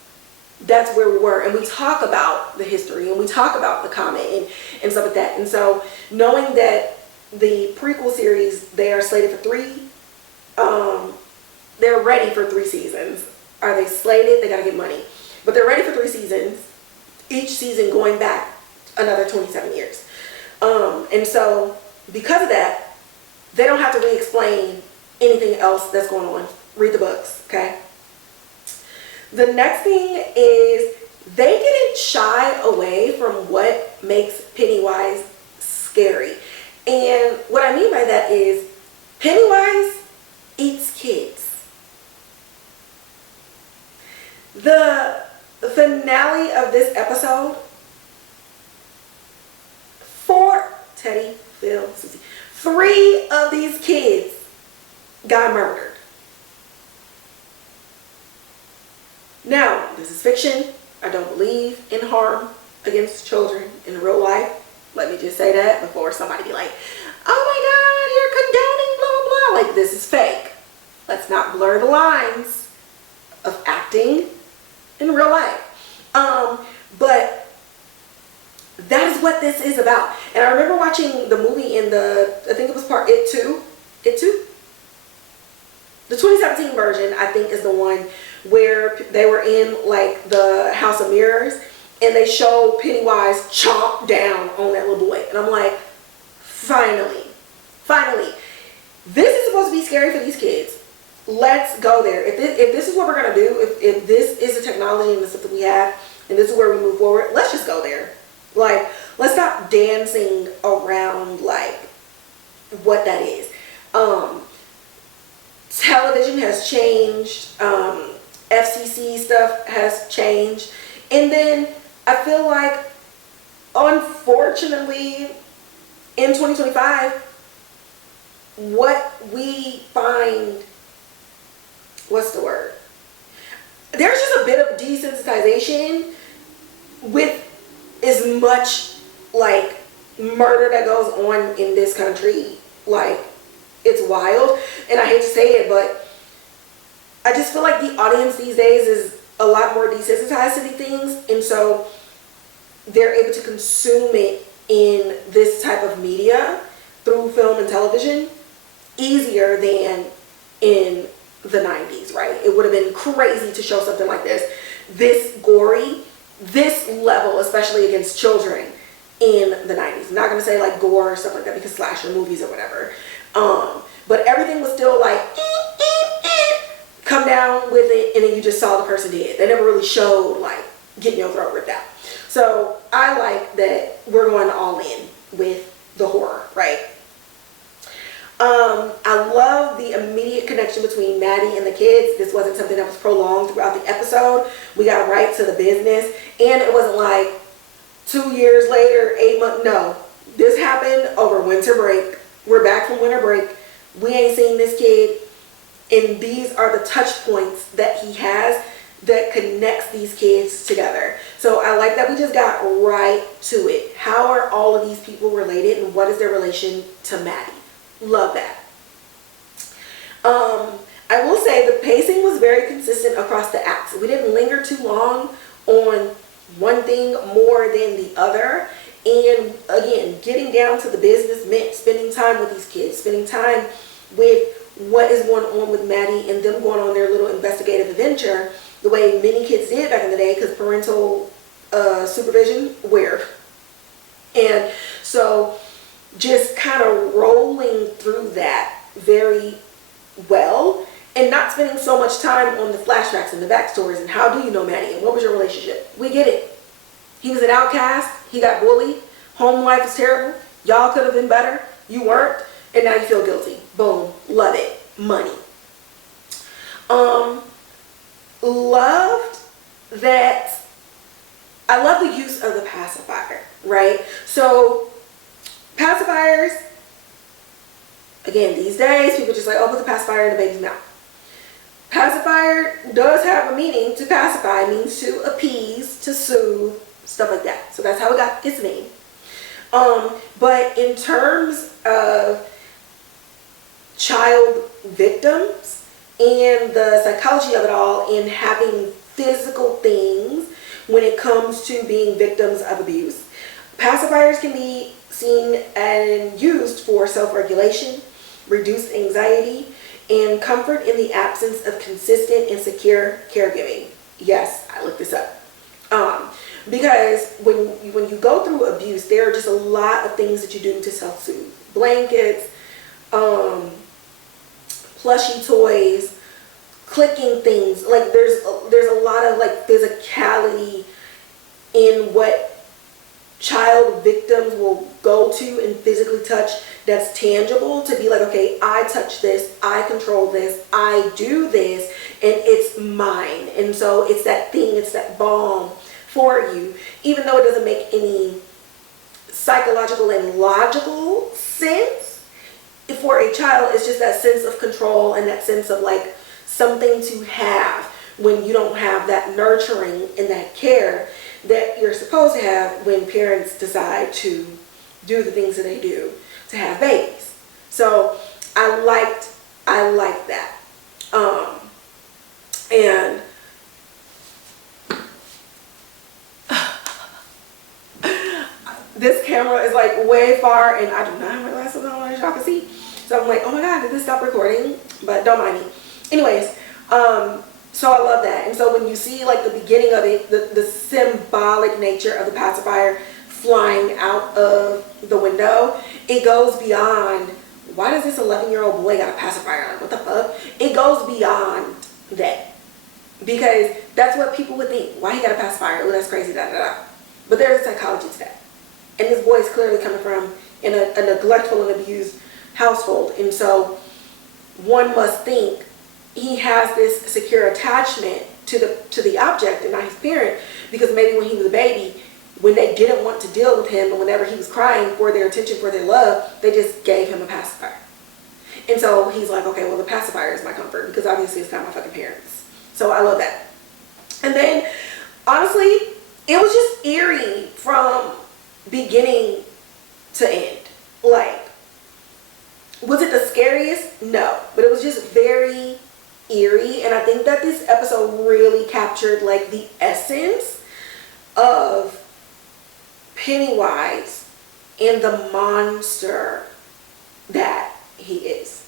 that's where we were, and we talk about the history and we talk about the comet and stuff like that. And so knowing that the prequel series, they are slated for 3, they're ready for 3 seasons. Are they slated? They got to get money. But they're ready for 3 seasons, each season going back another 27 years. And so because of that, they don't have to re-explain anything else that's going on. Read the books, okay? The next thing is they didn't shy away from what makes Pennywise scary. And what I mean by that is Pennywise eats kids. The finale of this episode, 4, Teddy, Phil, Susie, 3 of these kids got murdered. Now, this is fiction. I don't believe in harm against children in real life. Let me just say that before somebody be like, oh my God, you're condoning blah, blah, blah. Like, this is fake. Let's not blur the lines of acting in real life. But that is what this is about. And I remember watching the movie in the, I think it was part It 2. The 2017 version, I think, is the one where they were in like the House of Mirrors and they show Pennywise chomp down on that little boy. And I'm like, finally. This is supposed to be scary for these kids. Let's go there. If this is what we're going to do, if this is the technology and the stuff that we have, and this is where we move forward, let's just go there. Like, let's stop dancing around like what that is. Television has changed. FCC stuff has changed. And then I feel like, unfortunately, in 2025, what we find, what's the word? There's just a bit of desensitization with as much like murder that goes on in this country. Like, it's wild, and I hate to say it, but I just feel like the audience these days is a lot more desensitized to these things, and so they're able to consume it in this type of media through film and television easier than in the 90s, right? It would have been crazy to show something like this gory, this level, especially against children in the 90s. I'm not going to say like gore or stuff like that because slasher movies or whatever. But everything was still like, come down with it, and then you just saw the person dead. They never really showed like getting your throat ripped out. So I like that we're going all in with the horror, right? I love the immediate connection between Matty and the kids. This wasn't something that was prolonged throughout the episode. We got right to the business, and it wasn't like 2 years later, 8 months. No, this happened over winter break. We're back from winter break. We ain't seen this kid, and these are the touch points that he has that connects these kids together. So I like that we just got right to it. How are all of these people related, and what is their relation to Matty? Love that. I will say the pacing was very consistent across the acts. We didn't linger too long on one thing more than the other. And again, getting down to the business meant spending time with these kids, spending time with what is going on with Matty and them going on their little investigative adventure the way many kids did back in the day, because parental supervision, where? And so just kind of rolling through that very well and not spending so much time on the flashbacks and the backstories and how do you know Matty and what was your relationship. We get it. He was an outcast. He got bullied. Home life was terrible. Y'all could have been better. You weren't. And now you feel guilty. Boom. Love it. Money. Loved that. I love the use of the pacifier, right? So pacifiers, again, these days, people just like, oh, put the pacifier in the baby's mouth. Pacifier does have a meaning. To pacify means to appease, to soothe, stuff like that. So that's how it got its name. But in terms of child victims and the psychology of it all, in having physical things when it comes to being victims of abuse, pacifiers can be seen and used for self-regulation, reduced anxiety, and comfort in the absence of consistent and secure caregiving. Yes, I looked this up. Because when you go through abuse, there are just a lot of things that you do to self-soothe. Blankets, plushy toys, clicking things. Like there's a lot of like physicality in what child victims will go to and physically touch that's tangible, to be like, okay, I touch this, I control this, I do this, and it's mine. And so it's that thing, it's that balm for you, even though it doesn't make any psychological and logical sense. For a child, it's just that sense of control and that sense of like something to have when you don't have that nurturing and that care that you're supposed to have when parents decide to do the things that they do to have babies. So I liked that. And this camera is like way far, and I do not have my glasses on, as y'all can see. So I'm like, oh my god, did this stop recording? But don't mind me. Anyways, so I love that. And so when you see like the beginning of it, the symbolic nature of the pacifier flying out of the window, it goes beyond, why does this 11-year-old boy got a pacifier on? What the fuck? It goes beyond that. Because that's what people would think. Why he got a pacifier? Oh, that's crazy, da da da. But there's a psychology to that. And this boy is clearly coming from in a neglectful and abused household. And so one must think he has this secure attachment to the object and not his parent, because maybe when he was a baby, when they didn't want to deal with him and whenever he was crying for their attention, for their love, they just gave him a pacifier. And so he's like, okay, well, the pacifier is my comfort, because obviously it's not my fucking parents. So I love that. And then honestly, it was just eerie from beginning to end. Like, was it the scariest? No, but it was just very eerie. And I think that this episode really captured like the essence of Pennywise and the monster that he is.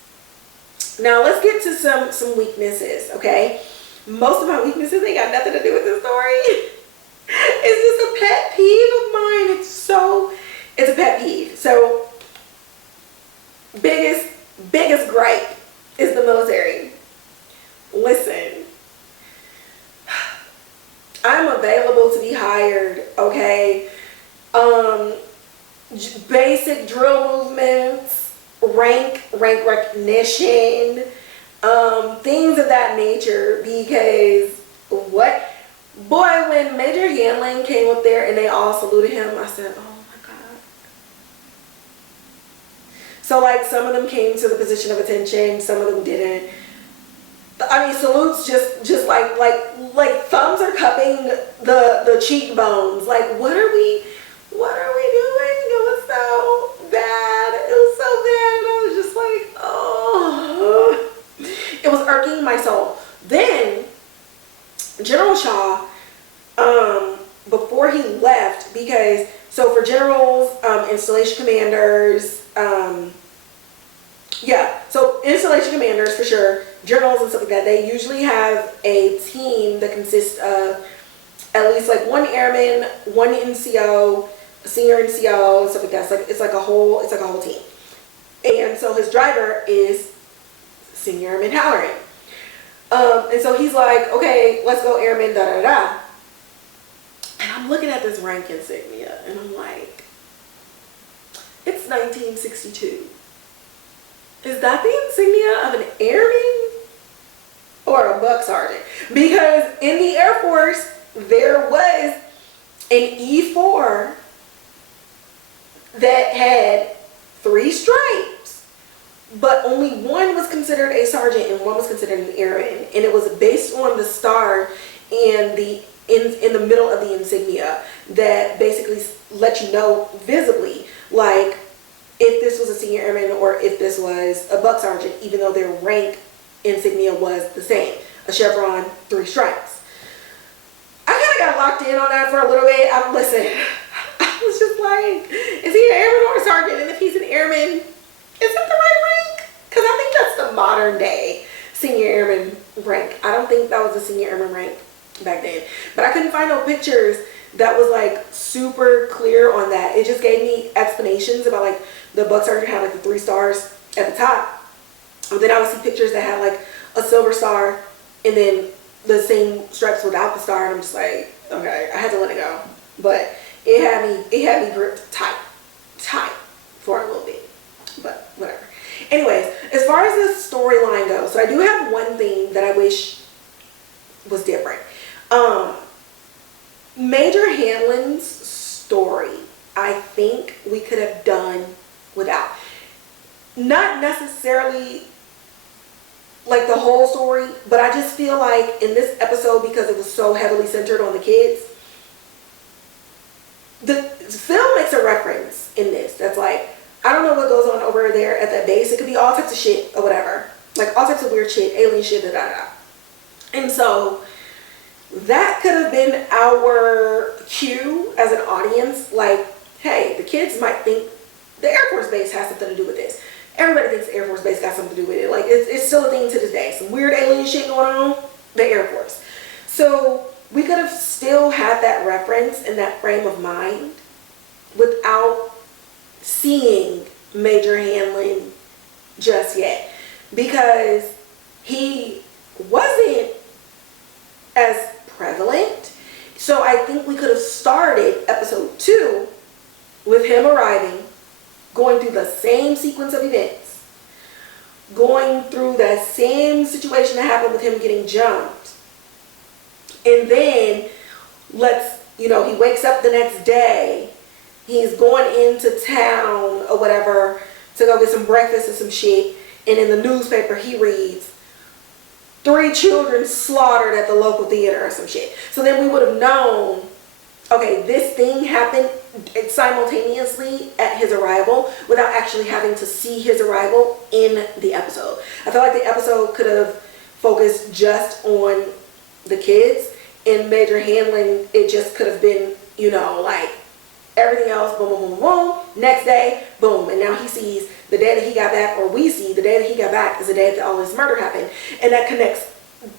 Now let's get to some weaknesses, okay? Most of my weaknesses ain't got nothing to do with this story. It's just a pet peeve of mine. It's a pet peeve. So biggest gripe is the military. Listen, I'm available to be hired, okay? Basic drill movements, rank recognition, things of that nature, because what? Boy, when Major Hanlon came up there and they all saluted him, I said, oh my God. So like some of them came to the position of attention, some of them didn't. I mean, salutes just like thumbs are cupping the cheekbones. Like, what are we doing? It was so bad. It was so bad. And I was just like, oh. It was irking my soul. Then General Shaw, before he left, because so for generals, installation commanders, so installation commanders for sure, generals and stuff like that, they usually have a team that consists of at least like one airman, one NCO, a senior NCO, stuff like that. It's like a whole team. And so his driver is Senior Airman Hallorann. And so he's like, okay, let's go airman, da da da. And I'm looking at this rank insignia and I'm like, it's 1962. Is that the insignia of an airman or a buck sergeant? Because in the Air Force, there was an E4 that had 3 stripes, but only one was considered a sergeant and one was considered an airman, and it was based on the star and in the middle of the insignia that basically let you know visibly, like if this was a senior airman or if this was a buck sergeant, even though their rank insignia was the same, a chevron, 3 stripes. I kind of got locked in on that for a little bit. Listen, I was just like, is he an airman or a sergeant? And if he's an airman, is it the right rank? Because I think that's the modern day senior airman rank. I don't think that was the senior airman rank back then. But I couldn't find no pictures that was like super clear on that. It just gave me explanations about like the buck sergeant had like the 3 stars at the top. And then I would see pictures that had like a silver star and then the same stripes without the star, and I'm just like, okay, I had to let it go. But it had me gripped tight for a little bit. But whatever. Anyways, as far as the storyline goes, so I do have one thing that I wish was different. Major Hanlon's story, I think we could have done without. Not necessarily like the whole story, but I just feel like in this episode, because it was so heavily centered on the kids, the film makes a reference in this that's like, I don't know what goes on over there at that base. It could be all types of shit or whatever, like all types of weird shit, alien shit, da da da. And so that could have been our cue as an audience, like, hey, the kids might think the Air Force Base has something to do with this. everybody thinks the Air Force Base got something to do with it. Like, it's still a thing to this day. Some weird alien shit going on, the Air Force. So we could have still had that reference in that frame of mind without seeing Major Hanlon just yet, because he wasn't as prevalent. So I think we could have started episode 2 with him arriving, going through the same sequence of events, going through that same situation that happened with him getting jumped, and then he wakes up the next day, he's going into town or whatever to go get some breakfast or some shit, and in the newspaper he reads 3 children slaughtered at the local theater or some shit. So then we would have known, okay, this thing happened simultaneously at his arrival without actually having to see his arrival in the episode. I feel like the episode could have focused just on the kids, and Major Hanlon, it just could have been, like everything else, boom, boom, boom, boom. Next day, boom. And now he sees the day that he got back, or we see the day that he got back is the day that all this murder happened. And that connects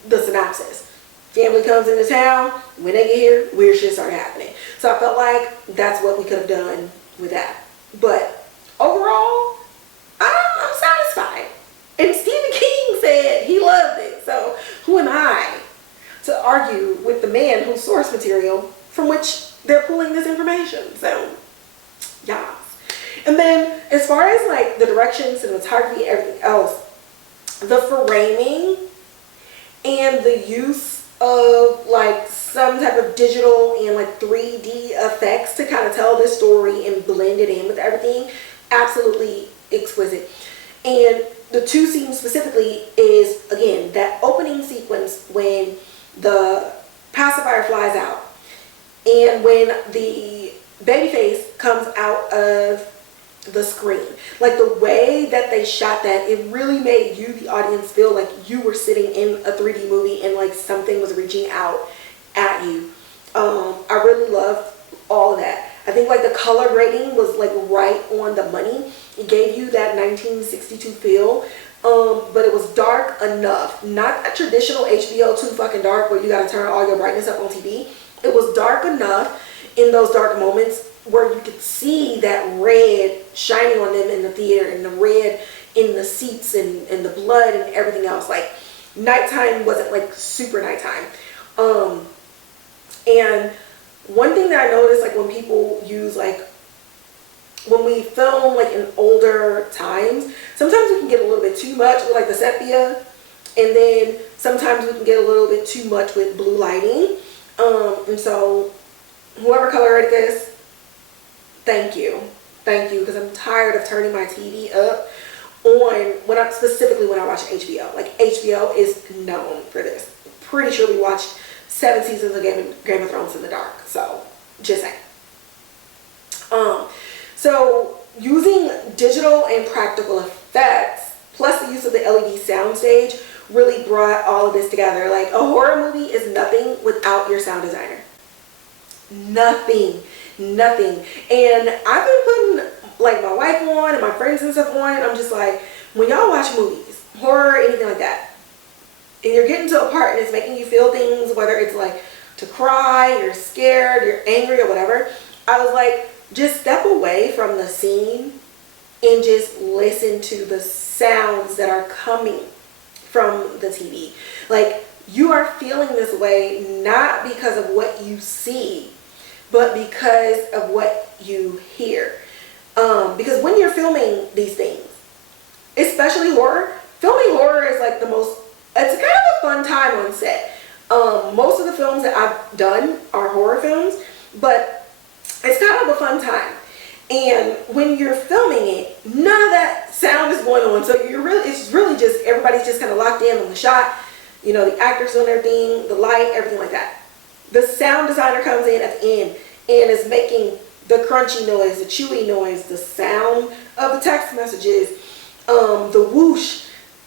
the synopsis. Family comes into town. When they get here, weird shit started happening. So I felt like that's what we could have done with that. But overall, I'm satisfied. And Stephen King said he loved it. So who am I to argue with the man whose source material from which they're pulling this information? So, yeah. And then as far as like the direction, cinematography, everything else, the framing and the use of like some type of digital and like 3D effects to kind of tell this story and blend it in with everything, absolutely exquisite. And the 2 scenes specifically is, again, that opening sequence when the pacifier flies out and when the baby face comes out of the screen. Like the way that they shot that, it really made you, the audience, feel like you were sitting in a 3D movie and like something was reaching out at you. I really loved all of that. I think like the color grading was like right on the money. It gave you that 1962 feel. But it was dark enough, not a traditional HBO too fucking dark where you gotta turn all your brightness up on TV. It was dark enough in those dark moments where you could see that red shining on them in the theater, and the red in the seats, and the blood and everything else. Like nighttime wasn't like super nighttime. And one thing that I noticed, like when people use when we film like in older times, sometimes we can get a little bit too much with like the sepia, and then sometimes we can get a little bit too much with blue lighting. And so whoever color graded this, thank you, because I'm tired of turning my TV up specifically when I watch HBO. Like HBO is known for this. Pretty sure we watched 7 seasons of Game of Thrones in the dark. So just saying. So using digital and practical effects, plus the use of the LED soundstage, really brought all of this together. Like a horror movie is nothing without your sound designer. Nothing. And I've been putting like my wife on and my friends and stuff on, and I'm just like, when y'all watch movies, horror, anything like that, and you're getting to a part and it's making you feel things, whether it's like to cry, you're scared, you're angry or whatever, I was like, just step away from the scene and just listen to the sounds that are coming from the TV. Like, you are feeling this way not because of what you see, but because of what you hear. Because when you're filming these things, especially horror, filming horror is like it's kind of a fun time on set. Most of the films that I've done are horror films, but it's kind of a fun time. And when you're filming it, none of that sound is going on. So it's really just, everybody's just kind of locked in on the shot. You know, the actors doing their thing, the light, everything like that. The sound designer comes in at the end and is making the crunchy noise, the chewy noise, the sound of the text messages, the whoosh,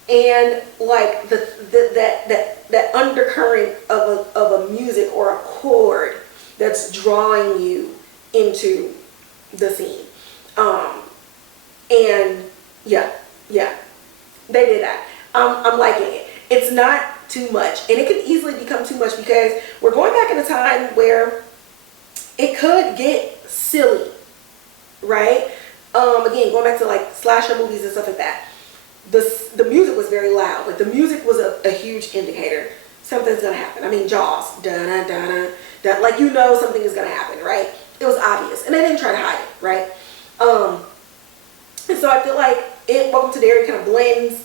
and like that undercurrent of a music or a chord that's drawing you into the scene. And yeah, Yeah, they did that. I'm liking it. It's not too much, and it can easily become too much because we're going back in a time where it could get silly, right? Again, going back to like slasher movies and stuff like that. The music was very loud. Like the music was a huge indicator. Something's gonna happen. I mean, Jaws, da-da-da-da, like you know something is gonna happen, right? It was obvious, and they didn't try to hide it, right? And so I feel like Welcome to Derry kind of blends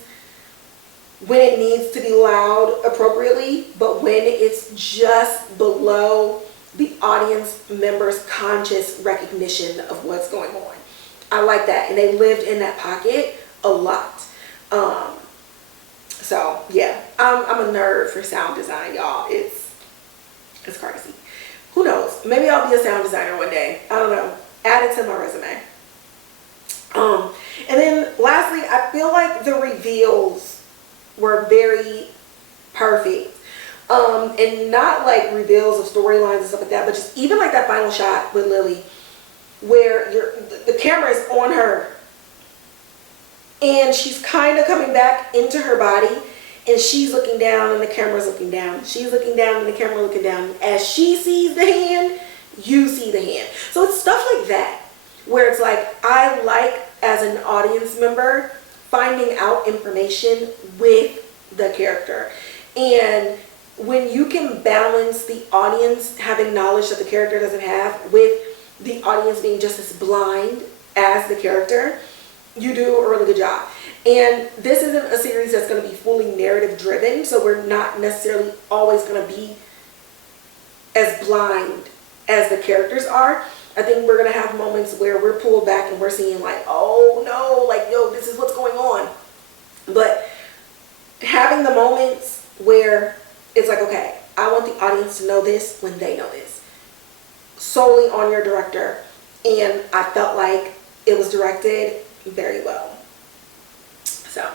when it needs to be loud appropriately, but when it's just below the audience member's conscious recognition of what's going on. I like that, and they lived in that pocket a lot. So yeah, I'm a nerd for sound design, y'all. It's crazy. Who knows? Maybe I'll be a sound designer one day. I don't know. Add it to my resume. And then lastly, I feel like the reveals were very perfect. And not like reveals of storylines and stuff like that, but just even like that final shot with Lilly where the camera is on her and she's kind of coming back into her body, and she's looking down and the camera's looking down. She's looking down and the camera looking down. As she sees the hand, you see the hand. So it's stuff like that where it's like, I like as an audience member finding out information with the character. And when you can balance the audience having knowledge that the character doesn't have with the audience being just as blind as the character, you do a really good job. And this isn't a series that's going to be fully narrative driven, so we're not necessarily always going to be as blind as the characters are. I think we're going to have moments where we're pulled back and we're seeing like, oh no, like, yo, this is what's going on. But having the moments where it's like, okay, I want the audience to know this when they know this, solely on your director. And I felt like it was directed very well. So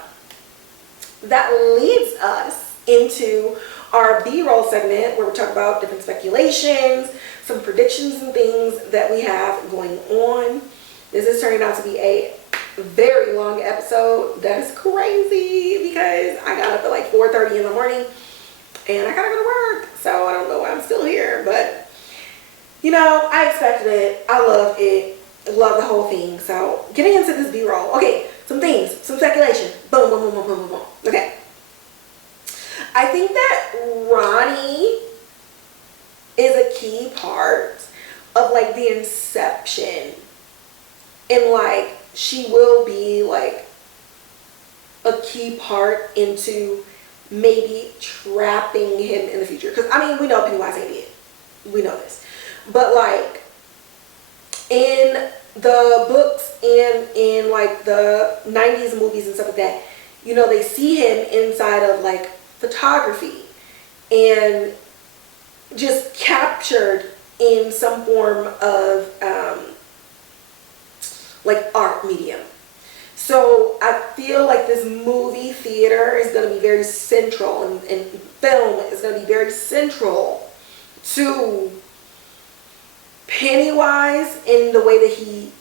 that leads us into our B-roll segment where we talk about different speculations, some predictions and things that we have going on. This is turning out to be a very long episode. That is crazy because I got up at like 4:30 in the morning and I gotta go to work. So I don't know why I'm still here, but you know, I expected it. I love it. I love the whole thing. So getting into this B-roll. Okay, some things, some speculation. Boom, boom, boom, boom, boom, boom, boom. Okay. I think that Ronnie is a key part of like the inception, and like she will be like a key part into maybe trapping him in the future. Because I mean, we know Pennywise ain't it. We know this. But like in the books and in like the 90s movies and stuff like that, you know, they see him inside of like photography and just captured in some form of like art medium. So I feel like this movie theater is going to be very central, and film is going to be very central to Pennywise in the way that he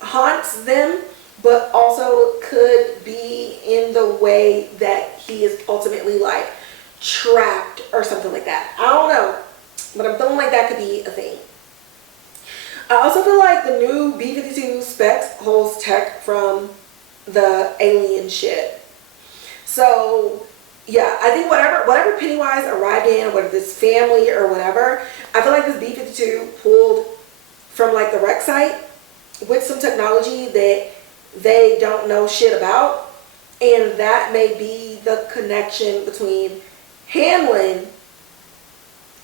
haunts them, but also could be in the way that he is ultimately like trapped or something like that. I don't know, but I'm feeling like that could be a thing. I also feel like the new B-52 specs holds tech from the alien ship. So yeah, I think whatever Pennywise arrived in, whether this family or whatever, I feel like this B-52 pulled from like the wreck site with some technology that they don't know shit about, and that may be the connection between Hanlon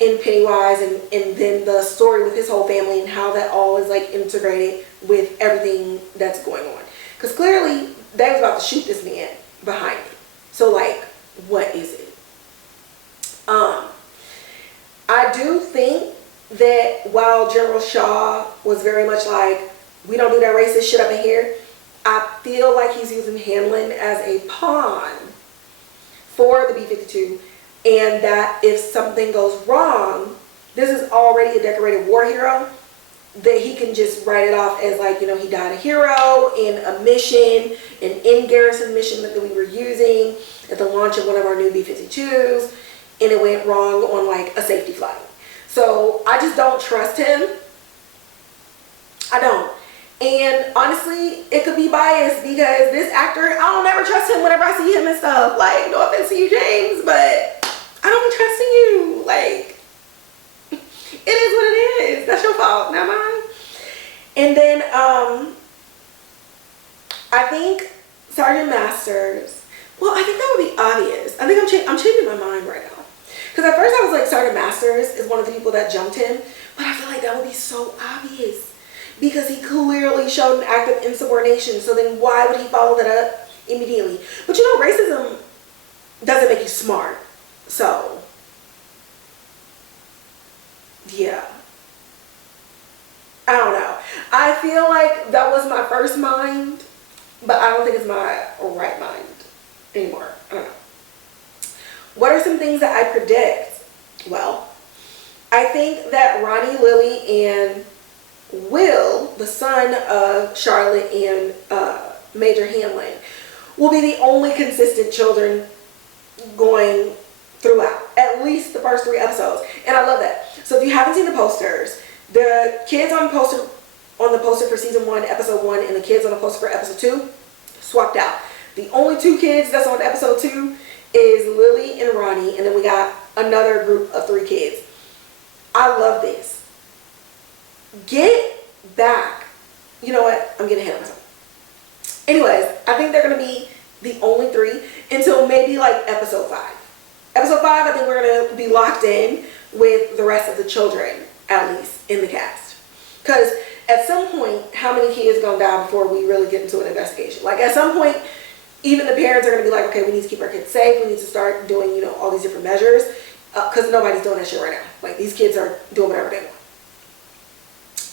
and Pennywise and then the story with his whole family and how that all is like integrated with everything that's going on. Because clearly they was about to shoot this man behind me. So like, what is it? I do think that while General Shaw was very much like, we don't do that racist shit up in here, I feel like he's using Hanlon as a pawn for the B-52, and that if something goes wrong, this is already a decorated war hero, that he can just write it off as like, you know, he died a hero in a mission, an in-garrison mission that we were using at the launch of one of our new B-52s, and it went wrong on like a safety flight. So I just don't trust him. I don't. And honestly, it could be biased because this actor, I don't ever trust him whenever I see him and stuff. Like, no offense to you, James, but I don't be trusting you. Like, it is what it is. That's your fault, not mine. And then I think Sergeant Masters, well, I think that would be obvious. I think I'm changing my mind right now. Because at first I was like, Sergeant Masters is one of the people that jumped him. But I feel like that would be so obvious. Because he clearly showed an act of insubordination. So then why would he follow that up immediately? But you know, racism doesn't make you smart. So, yeah. I don't know. I feel like that was my first mind. But I don't think it's my right mind anymore. I don't know. What are some things that I predict? Well, I think that Ronnie, Lilly, and Will, the son of Charlotte and Major Hanlon, will be the only consistent children going throughout, at least the first 3 episodes. And I love that. So if you haven't seen the posters, the kids on the poster for season 1, episode 1, and the kids on the poster for episode 2 swapped out. The only 2 kids that's on episode 2 is Lilly and Ronnie, and then we got another group of 3 kids. I love this. Get back. You know what? I'm getting ahead of myself. Anyways, I think they're going to be the only 3 until maybe like episode 5. Episode 5, I think we're going to be locked in with the rest of the children, at least in the cast. Because at some point, how many kids going to die before we really get into an investigation? Like at some point, even the parents are going to be like, okay, we need to keep our kids safe. We need to start doing, you know, all these different measures. Because nobody's doing that shit right now. Like these kids are doing whatever they want.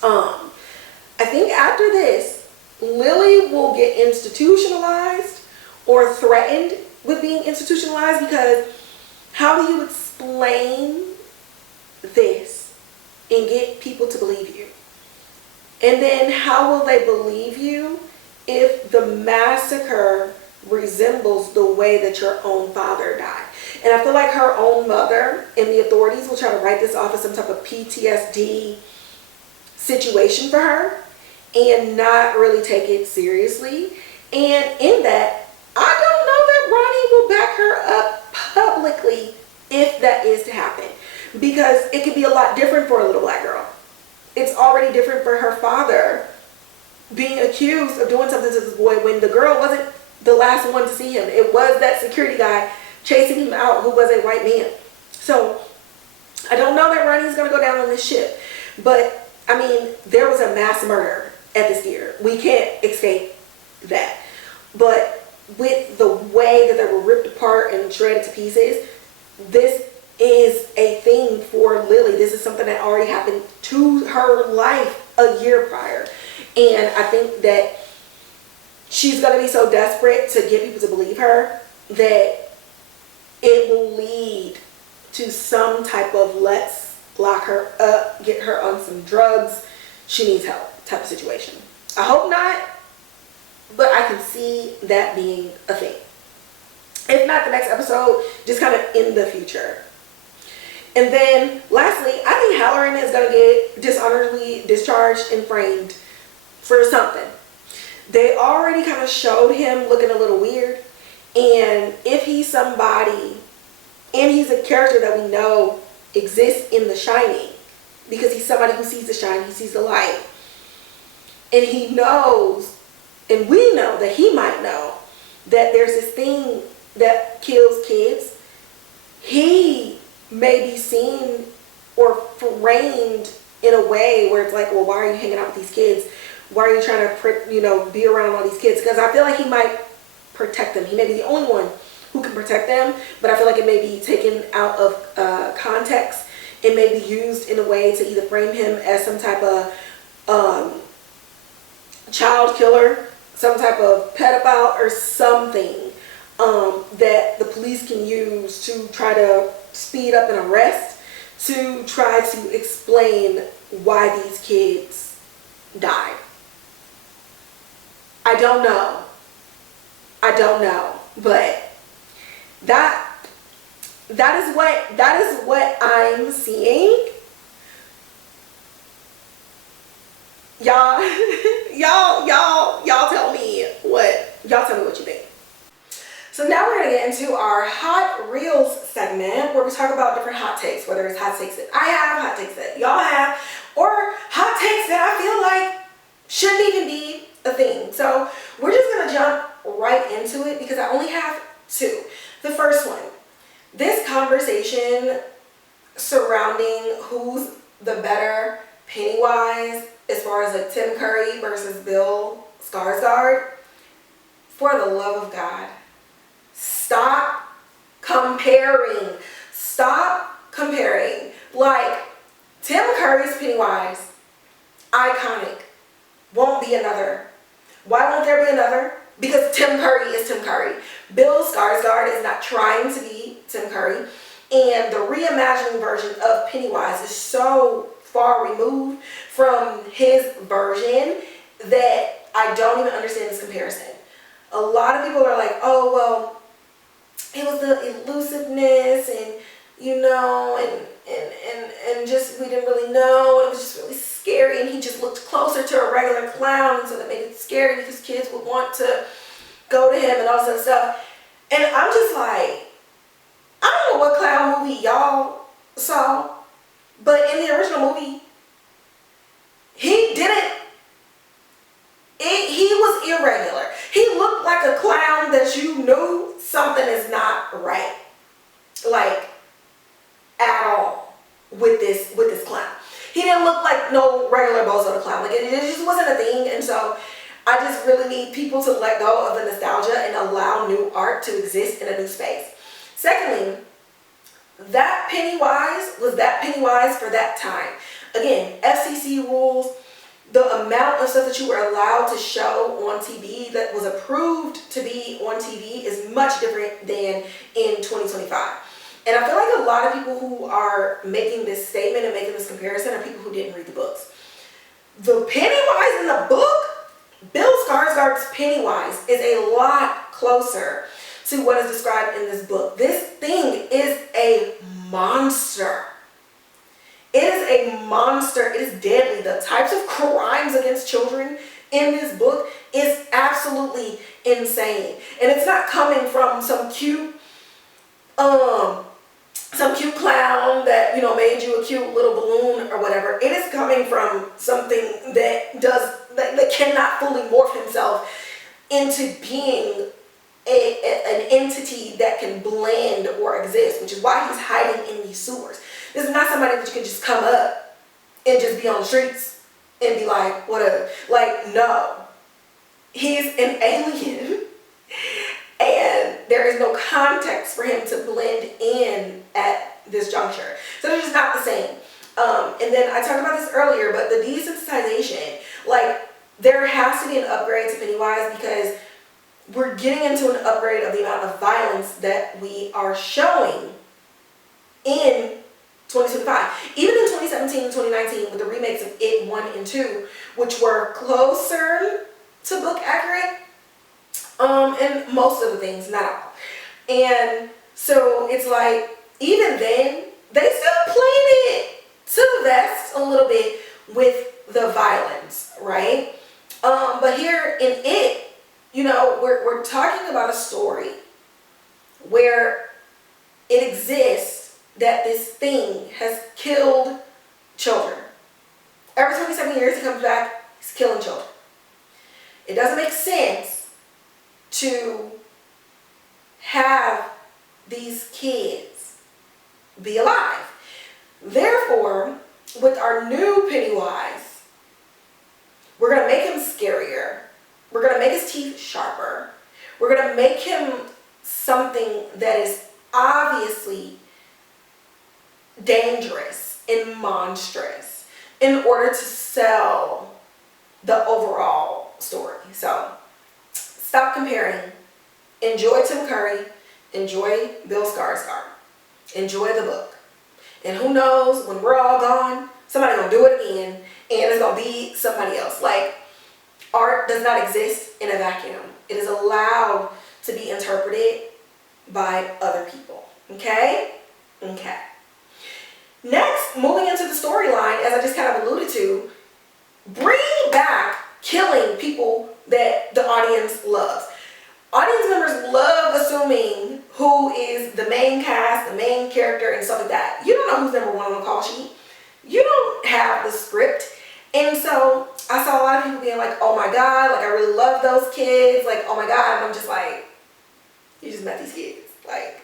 I think after this, Lilly will get institutionalized or threatened with being institutionalized, because how do you explain this and get people to believe you? And then how will they believe you if the massacre resembles the way that your own father died? And I feel like her own mother and the authorities will try to write this off as some type of PTSD situation for her and not really take it seriously. And in that, I don't know that Ronnie will back her up publicly if that is to happen, because it could be a lot different for a little black girl. It's already different for her father being accused of doing something to this boy when the girl wasn't the last one to see him. It was that security guy chasing him out who was a white man. So I don't know that Ronnie's going to go down on this ship, but I mean, there was a mass murder at this theater. We can't escape that. But with the way that they were ripped apart and shredded to pieces, this is a thing for Lilly. This is something that already happened to her life a year prior. And I think that she's going to be so desperate to get people to believe her that it will lead to some type of let's lock her up, get her on some drugs, she needs help type of situation. I hope not, but I can see that being a thing. If not the next episode, just kind of in the future. And then lastly, I think Hallorann is going to get dishonorably discharged and framed for something. They already kind of showed him looking a little weird. And if he's somebody, and he's a character that we know exists in The Shining, because he's somebody who sees the shine, he sees the light. And he knows, and we know that he might know, that there's this thing that kills kids. He may be seen or framed in a way where it's like, well, why are you hanging out with these kids? Why are you trying to, be around all these kids? Because I feel like he might protect them. He may be the only one who can protect them, but I feel like it may be taken out of context. It may be used in a way to either frame him as some type of child killer, some type of pedophile, or something that the police can use to try to speed up an arrest, to try to explain why these kids died. I don't know. But that is what I'm seeing. Y'all tell me what you think. So now we're gonna get into our hot reels segment, where we talk about different hot takes, whether it's hot takes that I have, hot takes that y'all have, or hot takes that I feel like shouldn't even be a thing. So we're just gonna jump right into it because I only have two. The first one, this conversation surrounding who's the better Pennywise as far as like Tim Curry versus Bill Skarsgård. For the love of God, stop comparing. Like, Tim Curry's Pennywise, iconic. Won't be another. Why won't there be another? Because Tim Curry is Tim Curry. Bill Skarsgård is not trying to be Tim Curry. And the reimagining version of Pennywise is so far removed from his version that I don't even understand this comparison. A lot of people are like, oh, well, it was the elusiveness and, you know, and just, we didn't really know. It was just really scary, and he just looked closer to a regular clown, and so that made it scary because kids would want to go to him and all this other stuff. And I'm just like, I don't know what clown movie y'all saw, but in the original movie, he didn't. He was irregular. He looked like a clown that you knew something is not right, like at all with this clown. He didn't look like no regular Bozo the Clown. Like it just wasn't a thing. And so I just really need people to let go of the nostalgia and allow new art to exist in a new space. Secondly, that Pennywise was that Pennywise for that time. Again, FCC rules. The amount of stuff that you were allowed to show on TV that was approved to be on TV is much different than in 2025. And I feel like a lot of people who are making this statement and making this comparison are people who didn't read the books. The Pennywise in the book, Bill Skarsgård's Pennywise, is a lot closer to what is described in this book. This thing is a monster. It is a monster. It is deadly. The types of crimes against children in this book is absolutely insane. And it's not coming from some cute clown that, you know, made you a cute little balloon or whatever. It is coming from something that cannot fully morph himself into being an entity that can blend or exist, which is why he's hiding in these sewers. This is not somebody that you can just come up and just be on the streets and be like, whatever. Like, no. He's an alien. And there is no context for him to blend in at this juncture. So they're just not the same. And then I talked about this earlier, but the desensitization, like, there has to be an upgrade to Pennywise because we're getting into an upgrade of the amount of violence that we are showing in 2025. Even in 2017 and 2019 with the remakes of It 1 and 2, which were closer to book accurate, and most of the things, not all. And so it's like, even then, they still played it to the vest a little bit with the violence, right? But here in It, you know, we're talking about a story where it exists that this thing has killed children. Every 27 years he comes back, he's killing children. It doesn't make sense to have these kids be alive. Therefore, with our new Pennywise, we're going to make him scarier. We're going to make his teeth sharper. We're going to make him something that is obviously dangerous and monstrous in order to sell the overall story. So stop comparing. Enjoy Tim Curry. Enjoy Bill Skarsgård. Enjoy the book. And who knows, when we're all gone, somebody's going to do it again. And it's gonna be somebody else. Like, art does not exist in a vacuum. It is allowed to be interpreted by other people. Okay? Okay. Next, moving into the storyline, as I just kind of alluded to, bring back killing people that the audience loves. Audience members love assuming who is the main cast, the main character, and stuff like that. You don't know who's number one on the call sheet. You don't have the script. And so I saw a lot of people being like, oh my God, like I really love those kids. Like, oh my God. And I'm just like, you just met these kids. Like,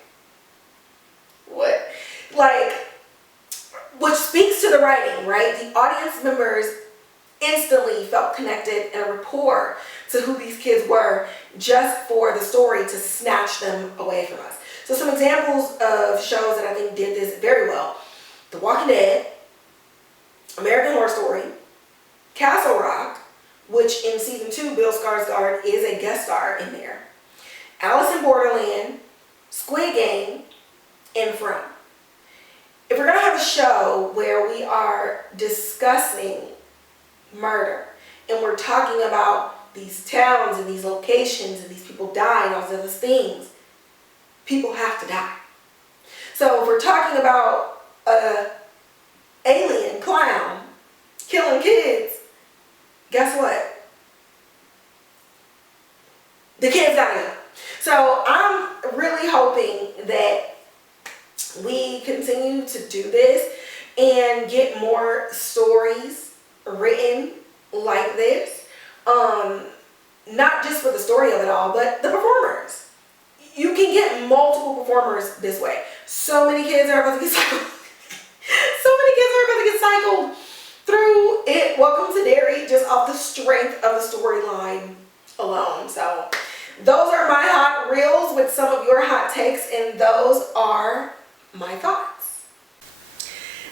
what? Like, which speaks to the writing, right? The audience members instantly felt connected and a rapport to who these kids were just for the story to snatch them away from us. So some examples of shows that I think did this very well: The Walking Dead, American Horror Story, Castle Rock, which in season 2, Bill Skarsgård is a guest star in there, Alice in Borderland, Squid Game, and From. If we're gonna have a show where we are discussing murder and we're talking about these towns and these locations and these people die and all these other things, people have to die. So if we're talking about a alien clown killing kids, guess what? The kids gotta go. So I'm really hoping that we continue to do this and get more stories written like this. Not just for the story of it all, but the performers. You can get multiple performers this way. So many kids are about to get cycled. So many kids are about to get cycled through it. Welcome to Derry, just off the strength of the storyline alone. So those are my hot reels with some of your hot takes, and those are my thoughts.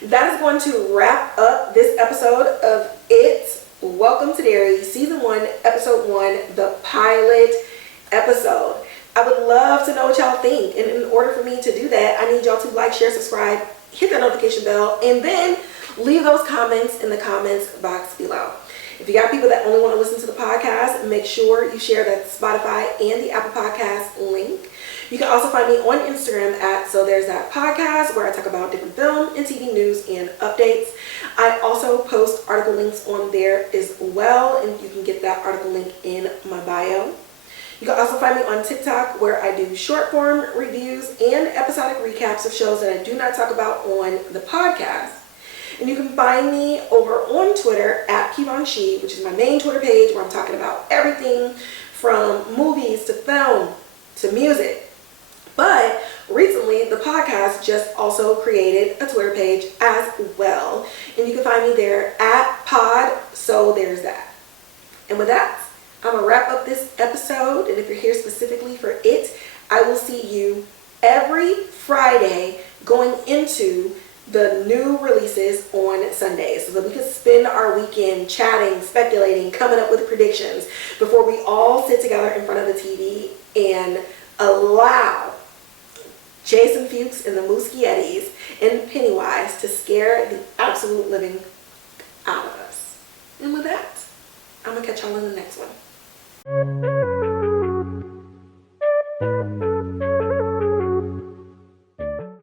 That is going to wrap up this episode of It. Welcome to Derry, Season 1, Episode 1, the pilot episode. I would love to know what y'all think, and in order for me to do that, I need y'all to like, share, subscribe, hit that notification bell, and then leave those comments in the comments box below. If you got people that only want to listen to the podcast, make sure you share that Spotify and the Apple Podcast link. You can also find me on Instagram at So There's That Podcast, where I talk about different film and TV news and updates. I also post article links on there as well, and you can get that article link in my bio. You can also find me on TikTok, where I do short form reviews and episodic recaps of shows that I do not talk about on the podcast. And you can find me over on Twitter at Kevonshi, which is my main Twitter page, where I'm talking about everything from movies to film to music. But recently, the podcast just also created a Twitter page as well. And you can find me there at Pod So There's That. And with that, I'm going to wrap up this episode. And if you're here specifically for it, I will see you every Friday going into the new releases on Sundays, so that we can spend our weekend chatting, speculating, coming up with predictions before we all sit together in front of the TV and allow Jason Fuchs and the Muschiettis and Pennywise to scare the absolute living out of us. And with that, I'm going to catch y'all in the next one.